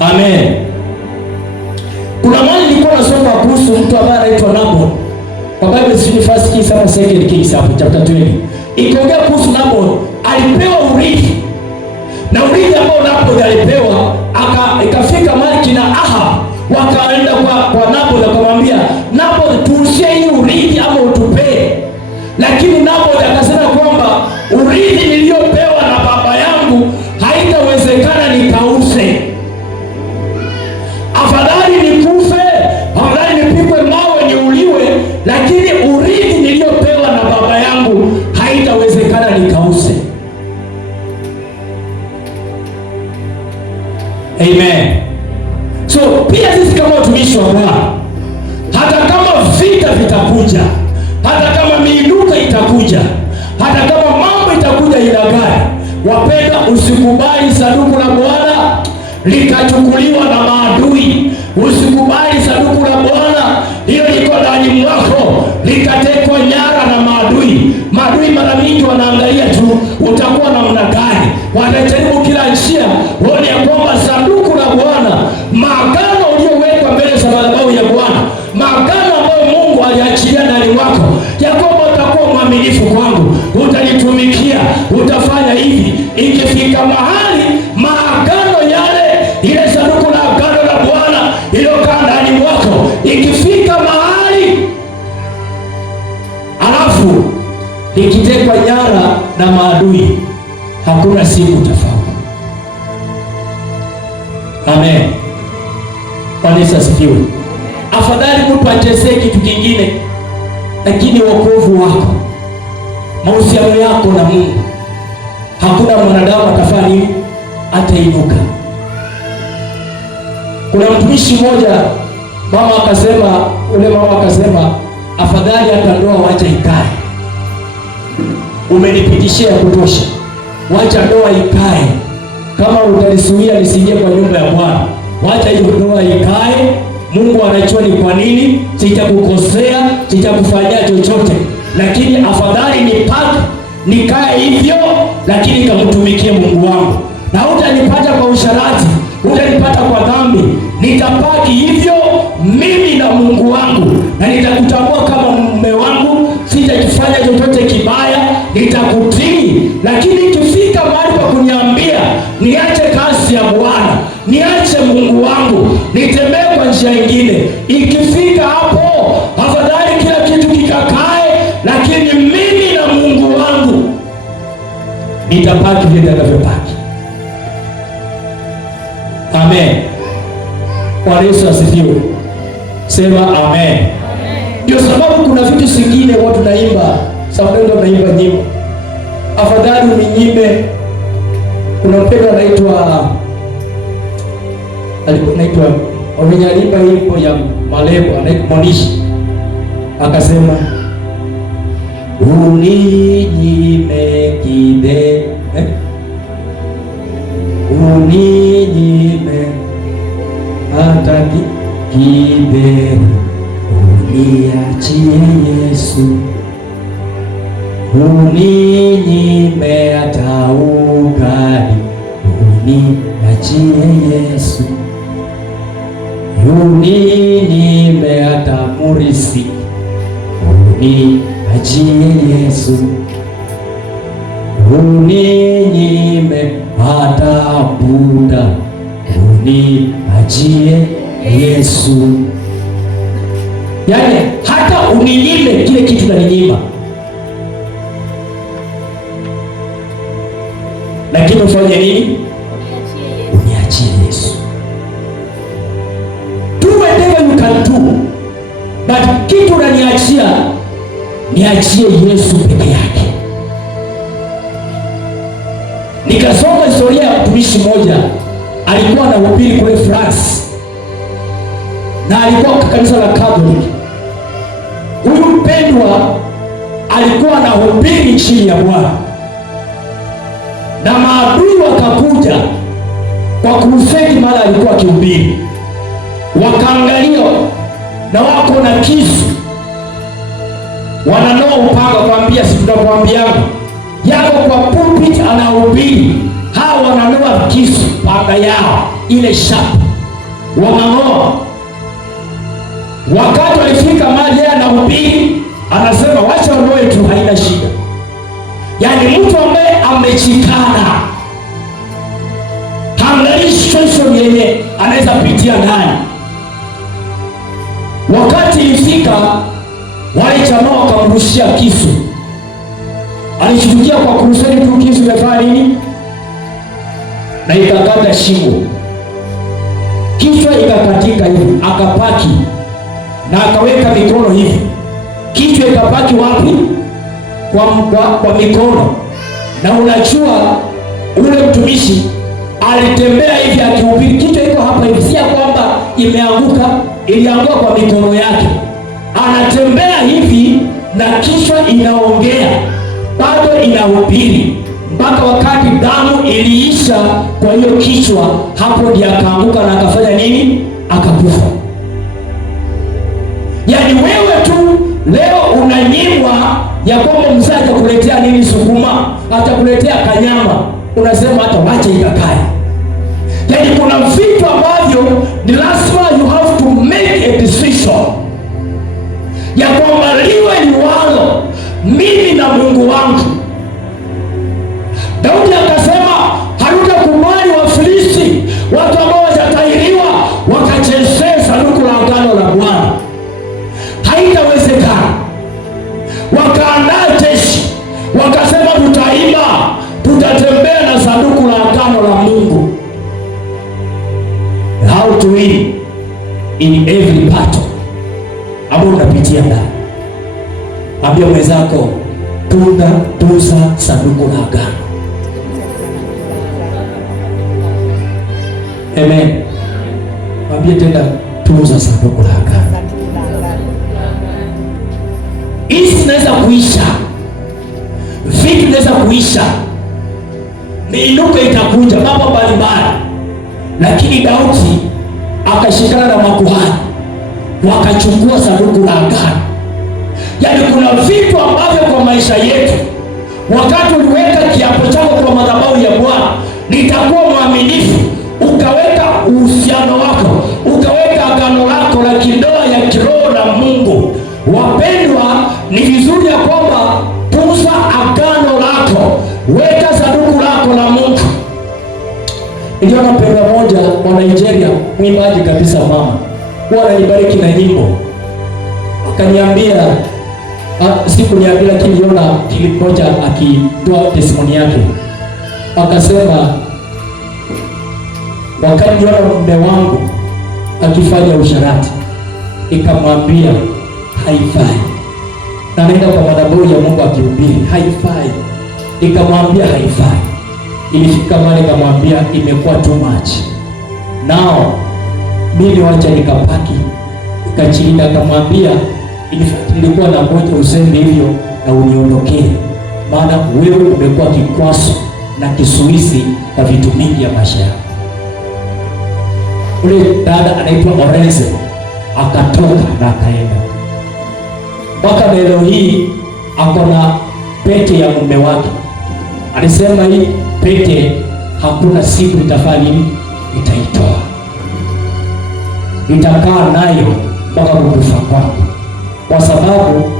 Amen. Kuna mahali nilikuwa nasoma kuhusu mtu ambaye anaitwa Nabon. Kwa Bible si First Kings ama Second Kings hapo chapter 20. Ikiongea kuhusu Nabon, alipewa urithi. Na urithi ambao Nabon alipewa, ikafika mahali kina Ahab wakaenda kwa Nabon akamwambia, Nabon, tuuzie hii urithi ama utupee. Lakini Nabon akasema kwamba urithi niliyopewa na baba yangu haitawezekana nikause. Afadhali nikufe, afadhali nipigwe mawe niuliwe, lakini urithi niliyopewa na baba yangu haitawezekana nikause. Amen. So pia sisi kama watumishi wa Bwana, hata kama vita vitakuja, hata kama miinuko itakuja, hata kama mambo itakuja ila gani, wapenda, usikubali sanduku la Bwana likachukuliwa na maadui. Usikubali sanduku la Bwana hilo liko ndani mwako likatekwa nyara na maadui. Maadui mara mingi wanaangalia tu utakuwa namna gani, watajaribu kila njia waone ya kwamba sanduku la Bwana, maagano uliyowekwa mbele za madhabahu ya Bwana, maagano ambayo Mungu aliachilia ndani mwako, ya kwamba utakuwa mwaminifu kwangu, utanitumikia, utafanya hivi. Ikifika mahali maagano yale, ile sanduku la agano la Bwana iliyokaa ndani mwako, ikifika mahali alafu likitekwa nyara na maadui, hakuna siku utafaulu. Amen. Bwana Yesu asifiwe. Afadhali mtu atesee kitu kingine, lakini wokovu wako, mahusiano yako na Mungu, hakuna mwanadamu atafanya nini, atainuka. Kuna mtumishi mmoja, mama akasema afadhali hata ndoa wacha ikae. Umenipitishia ya kutosha, wacha ndoa ikae. Kama utanisuia nisiingie kwa nyumba ya Bwana, wacha hiyo ndoa ikae. Mungu anajua ni kwa nini, sitakukosea, sitakufanyia chochote, lakini afadhali nikae hivyo, lakini kamtumikie Mungu wangu. Na hutanipata kwa usharati, hutanipata kwa dhambi, nitapaki hivyo mimi na Mungu wangu, na nitakutambua kama mume wangu, sitakifanya chochote kibaya, nitakutii. Lakini ikifika mahali pa kuniambia niache kazi ya Bwana, niache Mungu wangu, nitembee kwa njia nyingine, ikifika hapo afadhali kila kitu kikakae, lakini mimi na Mungu wangu nitapaki vile nitakavyopaki. Amen. Bwana Yesu asifiwe. Sema amen. Ndio sababu kuna vitu zingine watu naimba, sababu ndio naimba nyimbo, afadhali uninyime. Kuna mpendwa anaitwa aliimba wimbo ya Malebo, anaitwa Monishi, akasema uninyime kide, uninyime hata kide, uniachie Yesu, uninyime hata ugali, uniachie Yesu, uninyime hata murisi, uniachie Yesu, uninyime hata Buddha, uniachie Yesu. Yaani hata uninyime kile kitu na ninyima, lakini ufanye nini? Uniachie Yesu. Do whatever you can do, but kitu unaniachia, niachie Yesu peke yake. Nikasoma historia ya mtumishi mmoja, alikuwa anahubiri kule France na alikuwa kanisa la Catholic. Huyu mpendwa alikuwa anahubiri chini ya Bwana, na maadui wakakuja kwa crusade mara alikuwa akihubiri, wakaangalia na wako na kisu, wananoa upanga, kwambia si tutakwambiana yako kwa pulpit anahubiri, hao wananoa kisu, panga yao ile sharp wananoa. Wakati walifika mahali yeye anahubiri, anasema wacha wanoe tu, haina shida. Yaani mtu ambaye amechikana, haangalii situation yenye anaweza pitia ndani. Wakati ilifika, wale jamaa wakamrushia kisu, alishtukia kwa kuruseni tu, kisu imefanya nini? Na ikakata shingo, kichwa ikakatika hivi, akapaki na akaweka mikono hivi, kichwa ikapaki wapi? Kwa mikono. Na unajua ule mtumishi alitembea hivi akihubiri, kichwa iko hapa hivi, si kwamba imeanguka, ilianguka kwa mikono yake. Anatembea hivi na kichwa inaongea, bado inahubiri, mpaka wakati damu iliisha kwa hiyo kichwa, hapo ndiye akaanguka na akafanya nini? Akakufa. Yaani wewe tu leo unanyimwa ya kwamba mzee atakuletea nini? Sukuma, atakuletea kanyama, unasema hata wacha ikakae. Yaani kuna vitu ambavyo ni lazima you have to make a decision ya kwamba liwe liwalo, mimi na Mungu wangu. Daudi akasema halutakubali Wafilisti, watu ambao wajatahiriwa, wakachezea sanduku la agano la Bwana. Haitawezekana. Wakaandaa jeshi, wakasema tutaimba, tutatembea na sanduku la agano la Mungu. How to win in every battle ambao unapitia ndani. Ambia mwenzako, tunza sanduku la agano. Amen. Ambia tena, tunza sanduku la agano. Hizi zinaweza kuisha, vitu vinaweza kuisha, miinuko itakuja, mambo mbalimbali, lakini Daudi akashikana na makuhani, wakachukua sanduku la agano. Yaani kuna vitu ambavyo kwa maisha yetu, wakati uliweka kiapo chako kwa madhabahu ya Bwana, nitakuwa mwaminifu, ukaweka uhusiano wako, ukaweka agano lako la kindoa ya kiroho na Mungu. Wapendwa, ni vizuri ya kwamba tunza agano lako, weka sanduku lako la Mungu. Niliona mpendwa moja wa Nigeria, mwimbaji kabisa, mama huwa ananibariki na nyimbo, akaniambia, sikuniambia lakini niliona clip moja akitoa testimony yake, akasema wakati niliona mume wangu akifanya usharati, nikamwambia haifai, na naenda kwa madhabahu ya Mungu akihubiri, haifai, nikamwambia haifai. Ilifika mahali nikamwambia imekuwa too much now, mimi wacha nikapaki, nikachilinda. Akamwambia nilikuwa na ngoja useme hivyo na uniondokee, maana wewe umekuwa kikwazo na kisuizi kwa vitu mingi ya maisha yako. Ule dada anaitwa Orenze akatoka na akaenda, mpaka leo hii ako na pete ya mume wake. Alisema hii pete hakuna siku itafanya nini, itaitoa, nitakaa nayo mpaka kukufa kwangu, kwa sababu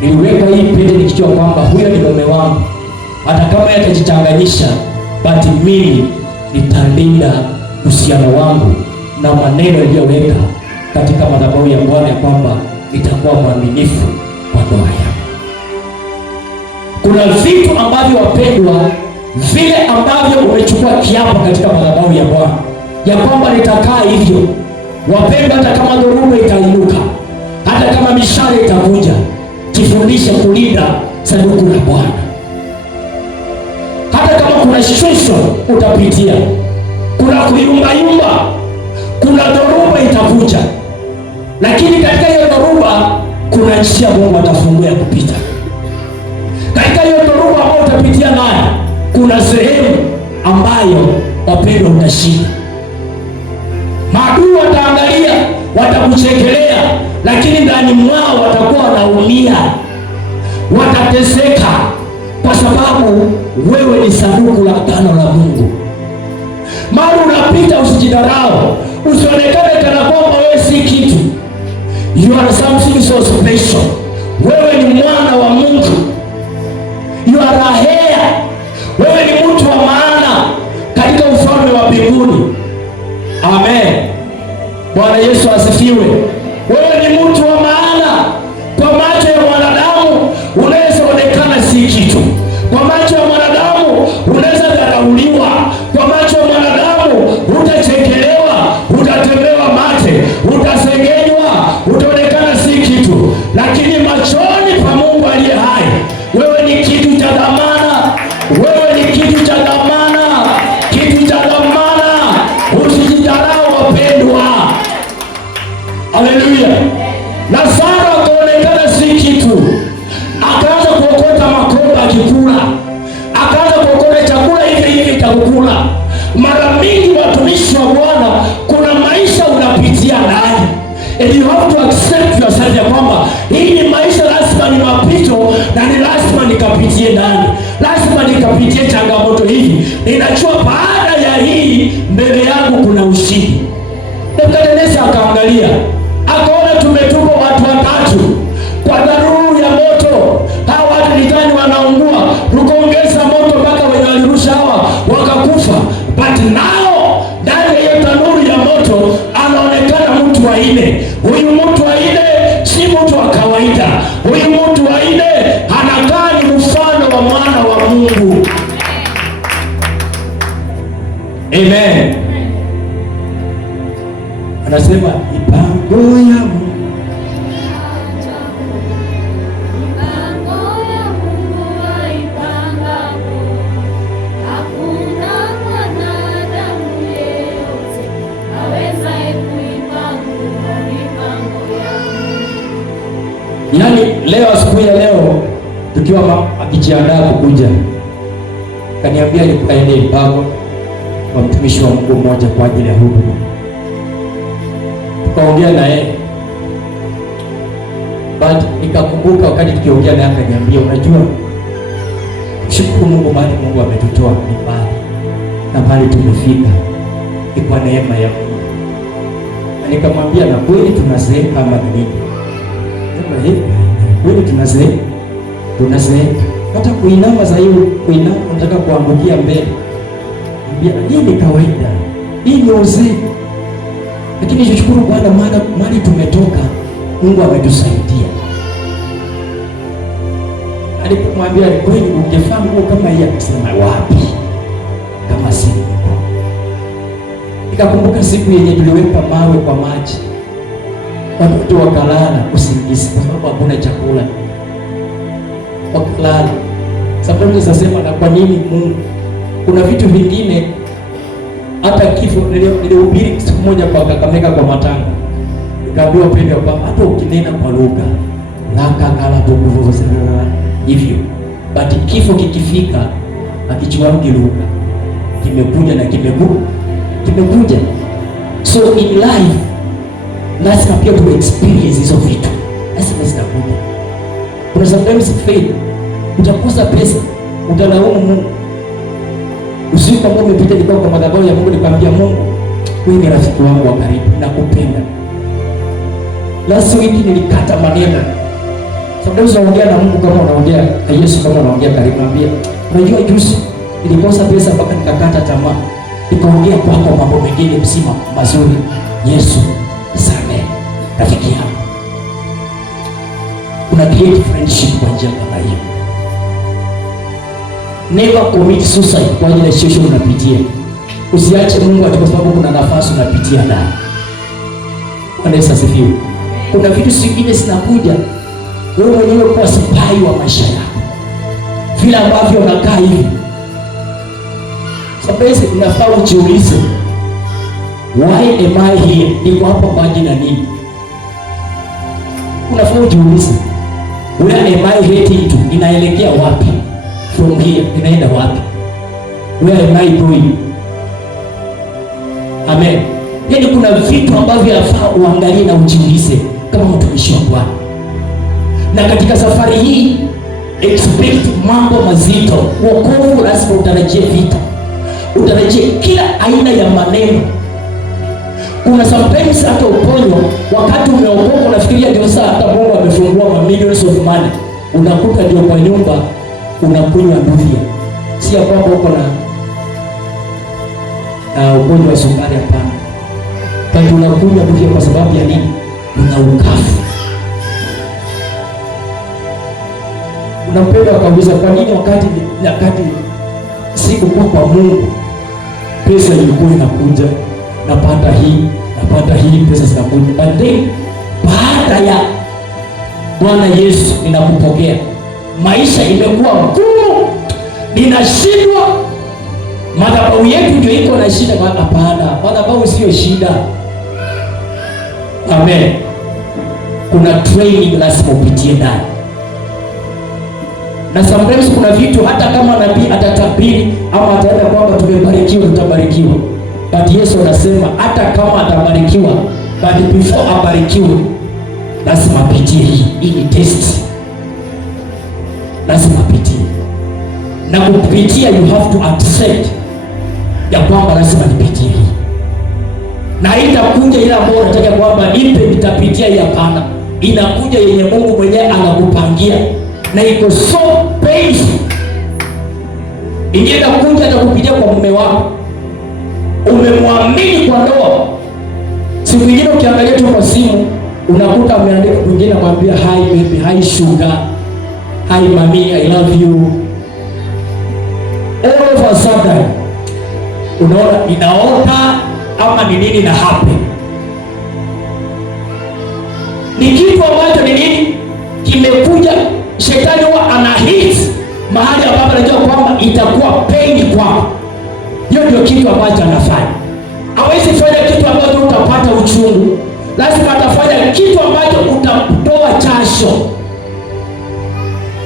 niliweka hii pete nikijua kwamba huyo ni mume wangu. Hata kama yatajichanganyisha, basi mimi nitalinda uhusiano wangu na maneno yaliyoweka katika madhabahu ya Bwana ya kwamba nitakuwa mwaminifu kwa ndoa yako. Kuna vitu ambavyo wapendwa, vile ambavyo umechukua kiapo katika madhabahu ya Bwana ya kwamba nitakaa hivyo. Wapendwa, hata kama dhoruba itainuka, hata kama mishale itakuja, jifundishe kulinda sanduku la Bwana. Hata kama kuna shusho utapitia, kuna kuyumbayumba, kuna dhoruba itakuja, lakini katika hiyo dhoruba kuna njia Mungu atafungua ya kupita. Katika hiyo dhoruba ambayo utapitia nayo, kuna sehemu ambayo wapendwa utashinda. Maadui wataangalia, watakuchekelea, lakini ndani mwao watakuwa wanaumia, watateseka, kwa sababu wewe ni sanduku la agano la Mungu. Mara unapita, usijidharau, usionekane kana kwamba wewe si kitu. You are something so special. Wewe ni mwana wa Mungu. You are a heir. Wewe ni mtu wa maana katika ufalme wa mbinguni. Amen. Bwana Yesu asifiwe. Wewe ni mtu wa maana. Kwa macho ya mwanadamu unaweza onekana si kitu. Kwa macho ya mwanadamu unaweza dharauliwa. Kwa macho ya mwanadamu utachekelewa, utatembewa mate, utasengenywa, utaonekana si kitu. Lakini machoni pa Mungu aliye hai, wewe ni kitu cha dhamana. Wewe ni kitu cha dhamana. Kitu cha dhamana. Usijidharau wapendwa. Haleluya. Na Sara akaonekana si kitu. Akaanza kuokota makomba akikula. Akaanza kuokota chakula hivi cha kukula. Mara mingi watumishi wa Bwana, kuna maisha unapitia ndani. And you have to accept yourself ya kwamba hii ni maisha, lazima ni mapito na ni lazima nikapitie ndani. Lazima nikapitie changamoto hivi. Ninajua baada ya hii mbele yangu kuna ushindi. Nebukadneza akaangalia, akaona tumetupwa watu watatu kwa dharuru ya moto. Hawa watu ni gani wanaungua? Tukaongeza moto mpaka wenye walirusha hawa wakakufa. But now ndani ya hiyo tanuru ya moto anaonekana mtu wa nne. Huyu mtu wa nne si mtu wa kawaida. Huyu mtu wa nne anakaa ni mfano wa mwana wa Mungu. Amen. Anasema mipango ya Mungu, yaani leo, asubuhi ya leo tukiwa akijiandaa kukuja, kaniambia nikaende mpango wa mtumishi wa Mungu mmoja kwa ajili ya huduma. Tukaongea na yeye, but nikakumbuka wakati tukiongea naye akaniambia, unajua, shukuru Mungu mahali Mungu ametutoa ni mbali, na mahali tumefika ni kwa neema ya Mungu. Na nikamwambia, na kweli tunazeeka ama nini? Kweli tunazeeka. Hata kuinama za hiyo kuinama unataka kuangukia mbele. Hii ni kawaida. Hii ni uzee. Lakini nishukuru Bwana mahali tumetoka, Mungu ametusaidia. Alipomwambia kweli ungefaa nguo kama hii, akasema wapi? Kama si Mungu. Nikakumbuka siku yenye tuliweka mawe kwa maji. Watoto wakalala usingizi kwa sababu hakuna chakula. Wakalala. Sababu nisasema, na kwa nini Mungu? Kuna vitu vingine hata kifo. Nilihubiri siku moja kwa Kakamega kwa matanga. Nikaambiwa pende kwamba hata ukinena kwa lugha kala hivyo, but kifo kikifika akichuangi lugha, kimekuja na kimekuja. So in life lazima pia tu experience hizo vitu. Lazima zitakuja. Kuna sometimes faith, utakosa pesa, utalaumu Mungu. Usiku ambao umepita nilikuwa kwa madhabahu ya Mungu, nikamwambia Mungu, wewe ni rafiki wangu wa karibu, nakupenda. Last week nilikata maneno. Sometimes unaongea na Mungu kama unaongea na Yesu, kama unaongea karibu. Naambia, unajua juzi nilikosa pesa mpaka nikakata tamaa. Nikaongea kwako mambo mengine msima mazuri. Yesu samehe. Rafiki yangu, una create friendship kwa njia kama hiyo. Never commit suicide kwa ajili ya situation unapitia. Usiache Mungu ati kwa sababu kuna nafasi unapitia nayo. Bwana Yesu asifiwe. Kuna vitu zingine zinakuja, wewe mwenyewe kuwa spy wa maisha yako, vile ambavyo unakaa hivi. Sometimes unafaa ujiulize, why am I here? Niko hapa kwa ajili ya nini? Unafaa ujiulize, where am I heading to? Inaelekea wapi? From here inaenda wapi? Where am I going? Amen. Yaani kuna vitu ambavyo yafaa uangalie na ujiulize kama mtumishi wa Bwana. Na katika safari hii expect mambo mazito. Wokovu lazima utarajie vita. Utarajie kila aina ya maneno. Kuna sometimes hata uponyo, wakati umeokoka unafikiria ndio saa hata Mungu amefungua millions of money. Unakuta ndio kwa nyumba unakunywa nduvia. Si ya kwamba uko na ugonjwa wa sukari, hapana. Kati unakunywa nduvia kwa sababu ya nini? Una ukafu. Unampenda wakauliza kwa nini wakati siku kwa Mungu pesa ilikuwa inakuja, napata hii pesa zinakuja. But then baada ya Bwana Yesu ninakupokea, maisha imekuwa ngumu, ninashindwa. Madhabahu yetu ndio iko na shida. Hapana, madhabahu sio shida. Amen. Kuna training lazima upitie ndani. Na sometimes kuna vitu hata kama nabii atatabiri ama ataenda kwamba tumebarikiwa, tutabarikiwa. But Yesu anasema hata kama atabarikiwa, but before abarikiwe lazima apitie hii ni test. Lazima apitie. Na kupitia you have to accept ya kwamba lazima nipitie hii. Na itakuja ile ambayo unataka kwamba nitapitia hii, hapana. Inakuja yenye Mungu mwenyewe anakupangia. Na iko so painful. Ingine kuja atakupitia kwa mume wako. Umemwamini kwa ndoa. Siku nyingine ukiangalia tu kwa simu unakuta ameandika mwingine kwambia hi baby, hi sugar, hi mami, I love you. All of a sudden unaona inaota ama ni nini na happen. Ni kitu ambacho ni nini kimekuja. Shetani huwa ana hit mahali ambapo anajua kwamba itakuwa pain kwako. Hiyo ndio kitu ambacho anafanya. Hawezi fanya kitu ambacho utapata uchungu. Lazima atafanya kitu ambacho utatoa jasho.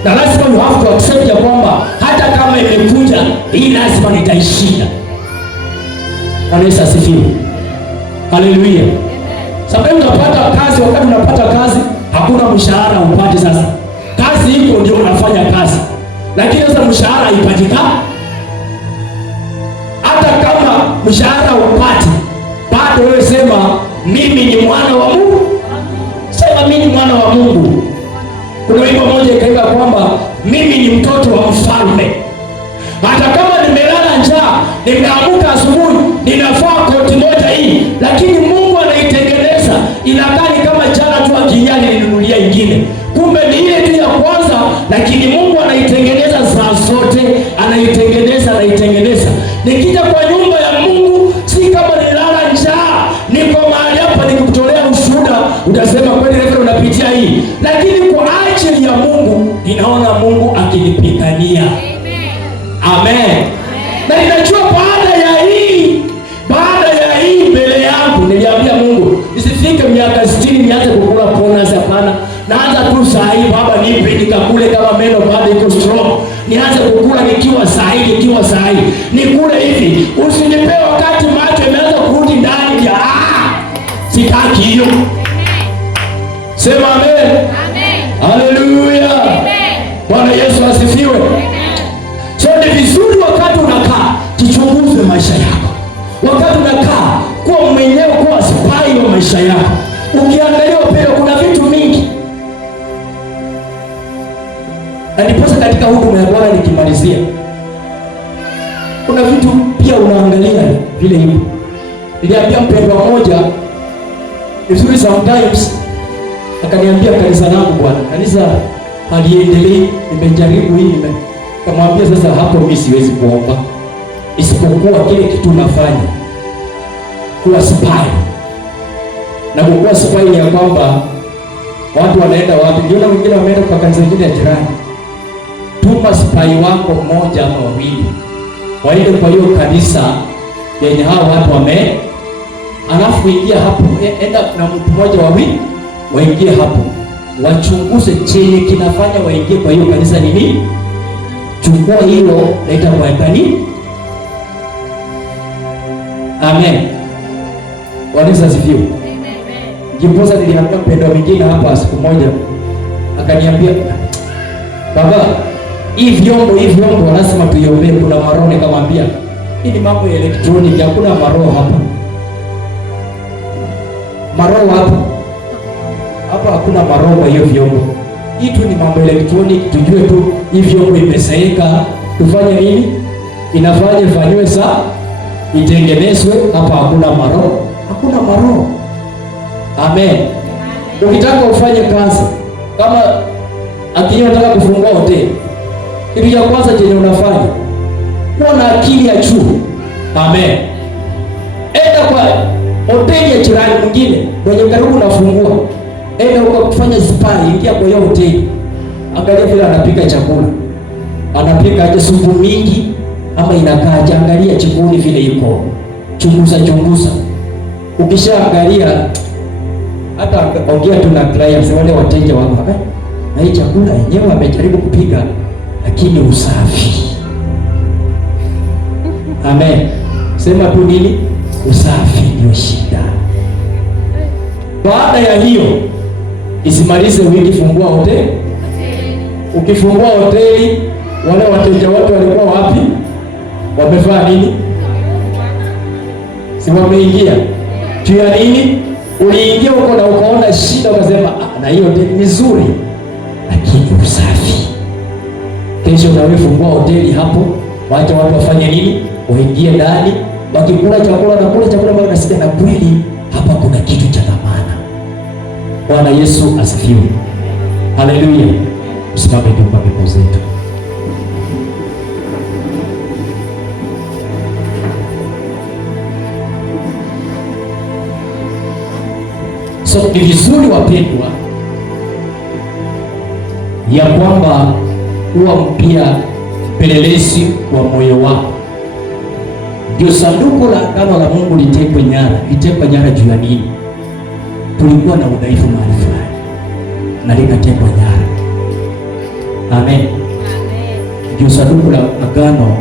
Na lazima you have to accept ya kwamba hata kama imekuja hii lazima nitaishinda. Bwana Yesu asifiwe. Haleluya. Sababu unapata kazi, wakati unapata kazi hakuna mshahara upate sasa. Kazi iko ndio unafanya kazi. Lakini sasa mshahara haipatikani. Hata kama mshahara upate, bado wewe sema mimi ni mwana wa Mungu. Sema mimi ni mwana wa Mungu. Kuna wimbo mmoja ikaimba kwamba mimi ni mtoto wa mfalme. Hata kama nimelala njaa, nimeamka asubuhi, ninafaa koti moja hii, lakini Mungu anaitengeneza. Inakaa ni kama jana tu akijali ninunulia ingine. Kumbe ni ile tu ya kwanza, lakini Mungu anaitengeneza saa zote, anaitengeneza. Nikija kwa nyumba ya Mungu, si kama nilala njaa, niko mahali hapa nikutolea ushuhuda, utasema kweli leo unapitia hii. Lakini kwa ajili ya Mungu, ninaona Mungu akinipigania. Amen. Na ninajua baada ya hii mbele yangu, niliambia Mungu, nisifike miaka 60 nianze kukula bonus, hapana. Naanza tu saa hii, Baba nipe nikakule kama meno bado iko strong. Nianze kukula nikiwa saa hii. Nikule hivi. Usinipe wakati macho imeanza kurudi ndani ya sitaki hiyo. Sema amen. Amen. Haleluya. Amen. Bwana Yesu asifiwe. So ni vizuri wakati unakaa jichunguze maisha yako. Wakati unakaa kuwa mwenyewe, kuwa spy wa maisha yako. Ukiangalia upendo, kuna vitu mingi. Na niposa katika huduma ya Bwana nikimalizia, kuna vitu pia unaangalia vile hivyo. Niliambia mpendwa mmoja vizuri sometimes akaniambia kanisa langu bwana, kanisa haliendelei, nimejaribu hii nikamwambia sasa hapo mimi siwezi kuomba. Isipokuwa kile kitu nafanya kuwa spy. Na kuwa spy ni ya kwamba watu wanaenda wapi? Ndio wengine wameenda kwa kanisa lingine ya jirani. Tuma spy wako mmoja ama wawili waende kwa hiyo kanisa yenye hao watu alafu ingia hapo, enda na mtu mmoja wawili waingie hapo, wachunguze chenye kinafanya waingie kwa hiyo kanisa nini. Chukua hilo leta kwa kanisa. Amen. Wanaweza sifiwe. Jiposa niliambia mpendwa mwingine hapa siku moja, akaniambia baba, hii vyombo lazima tuiombee, kuna maroho. Nikamwambia hii ni mambo ya elektroniki, hakuna maroho hapa. Maroho hapa hakuna maroho kwa hiyo vyombo. Hii tu ni mambo ya elektroniki, tujue tu hii vyombo imesaika, tufanye nini? Inafanya fanywe saa itengenezwe. Hapa hakuna maroho, hakuna maroho. Amen. Ukitaka ufanye kazi kama akija unataka kufungua hoteli, kitu cha kwanza chenye unafanya kuwa na akili ya juu. Amen. Enda kwa hoteli ya jirani mwingine kwenye karibu unafungua, enda huko kufanya spy, ingia kwa hiyo hoteli, angalia vile anapika chakula, anapika aje, supu mingi ama inakaa aje, angalia jikoni vile iko, chunguza. Ukishaangalia hata ongea tu na clients wale wateja wako, na hii chakula yenyewe amejaribu kupika lakini usafi. Amen. Sema tu nini? Usafi ndio shida. Baada ya hiyo isimalize wiki, fungua hoteli. Ukifungua hoteli, wale wateja wote walikuwa wapi? Wamefanya nini? Si wameingia juu ya nini? Uliingia huko na ukaona shida, ukasema na hiyo hoteli ni nzuri lakini usafi. Kesho na wewe fungua hoteli hapo, wacha watu wafanye nini? Waingie ndani, wakikula chakula na kula chakula ambao nasikia na kweli hapa kuna kitu cha dhamana. Bwana Yesu asifiwe. Haleluya. Usimame tu kwa miguu zetu. So ni vizuri wapendwa ya kwamba kuwa mpia mpelelezi wa moyo wako. Ndio sanduku la agano la Mungu litekwe nyara juu ya nini? Tulikuwa na udhaifu mahali fulani na likatekwa nyara. Amen. Ndio sanduku la agano.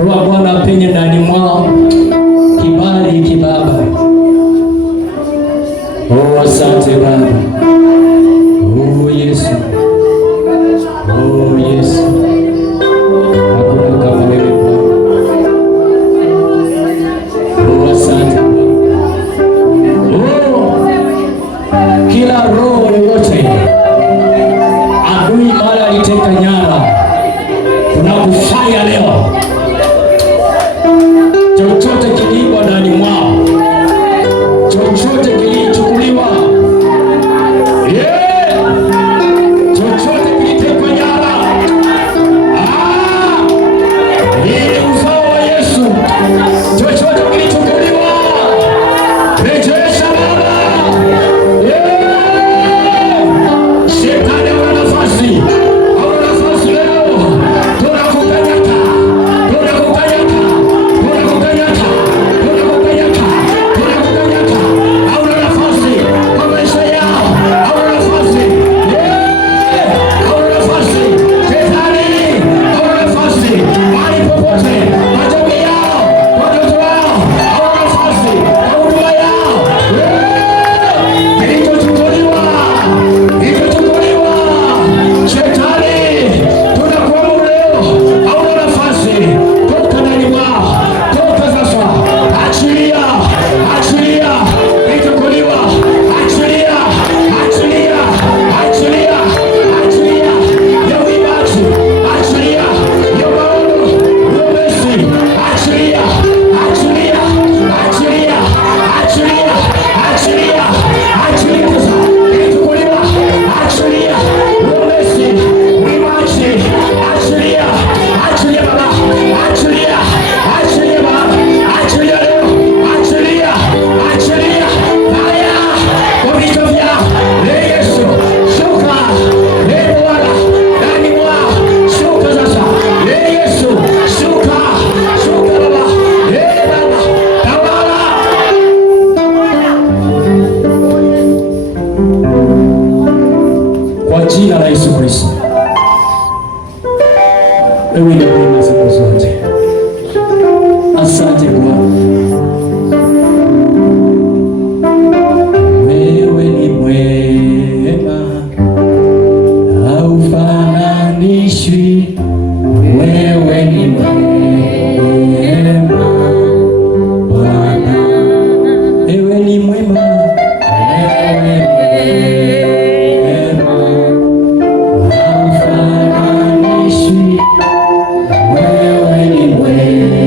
Roho wa Bwana apenye ndani mwao, kibali kibaba. Oh, asante Baba. Oh Yesu, oh Yesu, hakuna kama wewe Bwana. Oh, asante Baba. Oh, kila roho yoyote adui mara aliteka nyara, tunakufanya leo. Chochote kiliibwa ndani mwao, chochote kilichukuliwa, chochote kilitekwa nyara, ili uzao wa Yesu, chochote kilichukuliwa, rejesha Baba. Shetani hauna nafasi leo, tunakukanyaka, tunakukanyaka, tunakukanyaka, tunakukanyaka, tunakukanyaka. Hauna nafasi kwa maisha yao, hauna nafasi, hauna nafasi. Shetani hauna nafasi mahali popote, majomi yao, watoto wao, hauna nafasi kwa huduma yao. Kilichochukuliwa, kilichochukuliwa. Shetani, tunakuamuru leo, hauna nafasi. Toka ndani mwao, toka sasa. Achilia, achilia kilichochukuliwa, achilia, achilia, achilia, achilia ya uibaji, achilia ya maono, uombezi, achilia, achilia, achilia, achilia, achilia, achilia sasa kilichochukuliwa, achilia uombezi, uibaji, achilia, achilia Baba, achilia, achilia Baba, achilia leo, achilia, achilia haya kwa vichwa vyao. Yesu, shuka Bwana ndani mwao, shuka sasa. Yesu, shuka, shuka Baba, Baba tawala. Kwa jina la Yesu Kristo, wewe ni mwema siku zote. Asante Bwana, wewe ni mwema, haufananishwi. Wewe ni mwema Bwana, wewe ni mwema, wewe ni mwema, haufananishwi. Wewe ni mwema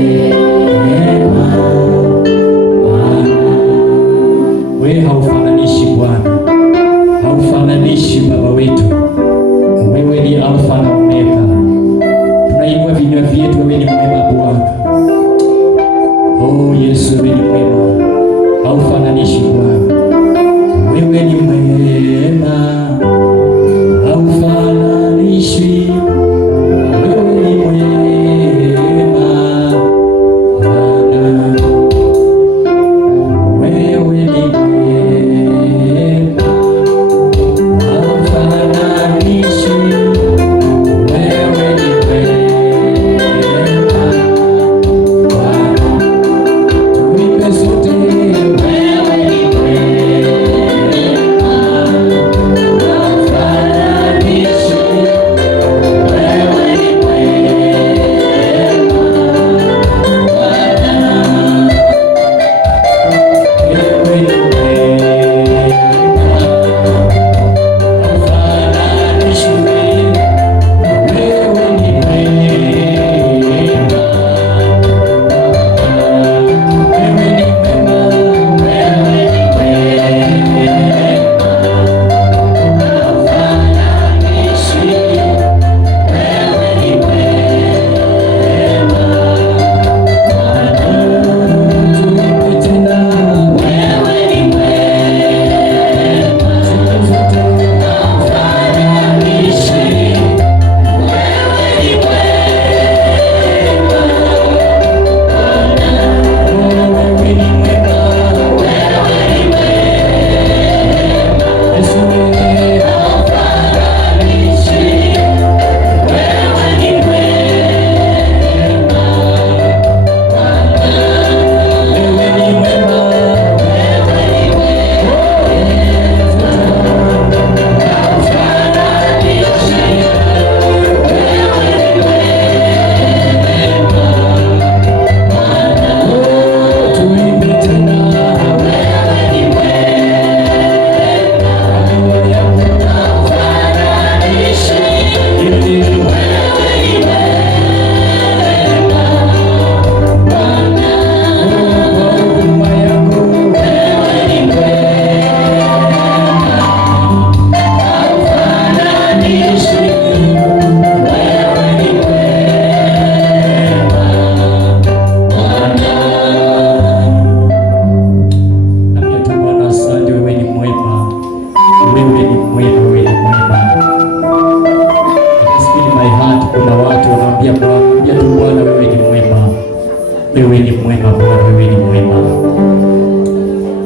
Wewe ni mwema Bwana, wewe ni mwema.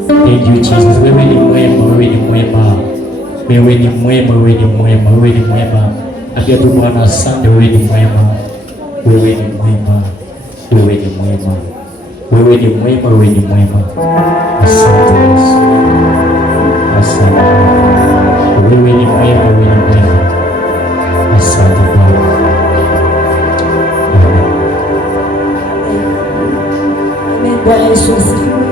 Thank you Jesus. Wewe ni mwema, wewe ni mwema. Wewe ni mwema, wewe ni mwema, wewe ni mwema. Akia tu Bwana asante, wewe ni mwema. Wewe ni mwema. Wewe ni mwema. Wewe ni mwema, wewe ni mwema. Asante Yesu. Asante. Wewe ni mwema, wewe ni mwema. Asante Bwana. Bwana Yesu asifiwe.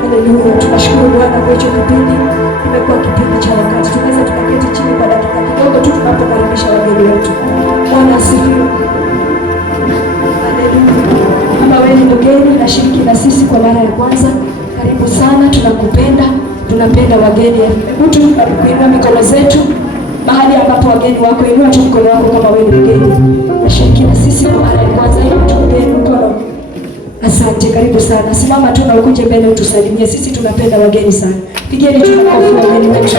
Haleluya. Tunashukuru Bwana kwa hicho kipindi. Kimekuwa kipindi cha wakati. Tunaweza tukaketi chini kwa dakika kidogo tu tunapokaribisha wageni wetu. Bwana asifiwe. Haleluya. Kama wewe ni mgeni na shiriki na sisi kwa mara ya kwanza, karibu sana, tunakupenda, tunapenda wageni. Hebu tuinue mikono zetu mahali ambapo wageni wako. Inua tu mkono wako kama wewe ni mgeni na shiriki na sisi kwa mara ya kwanza. Hebu tuongee mkono. Asante, karibu sana. Simama tu na ukuje mbele utusalimie. Sisi tunapenda wageni sana. Pigeni tu makofi wageni wetu.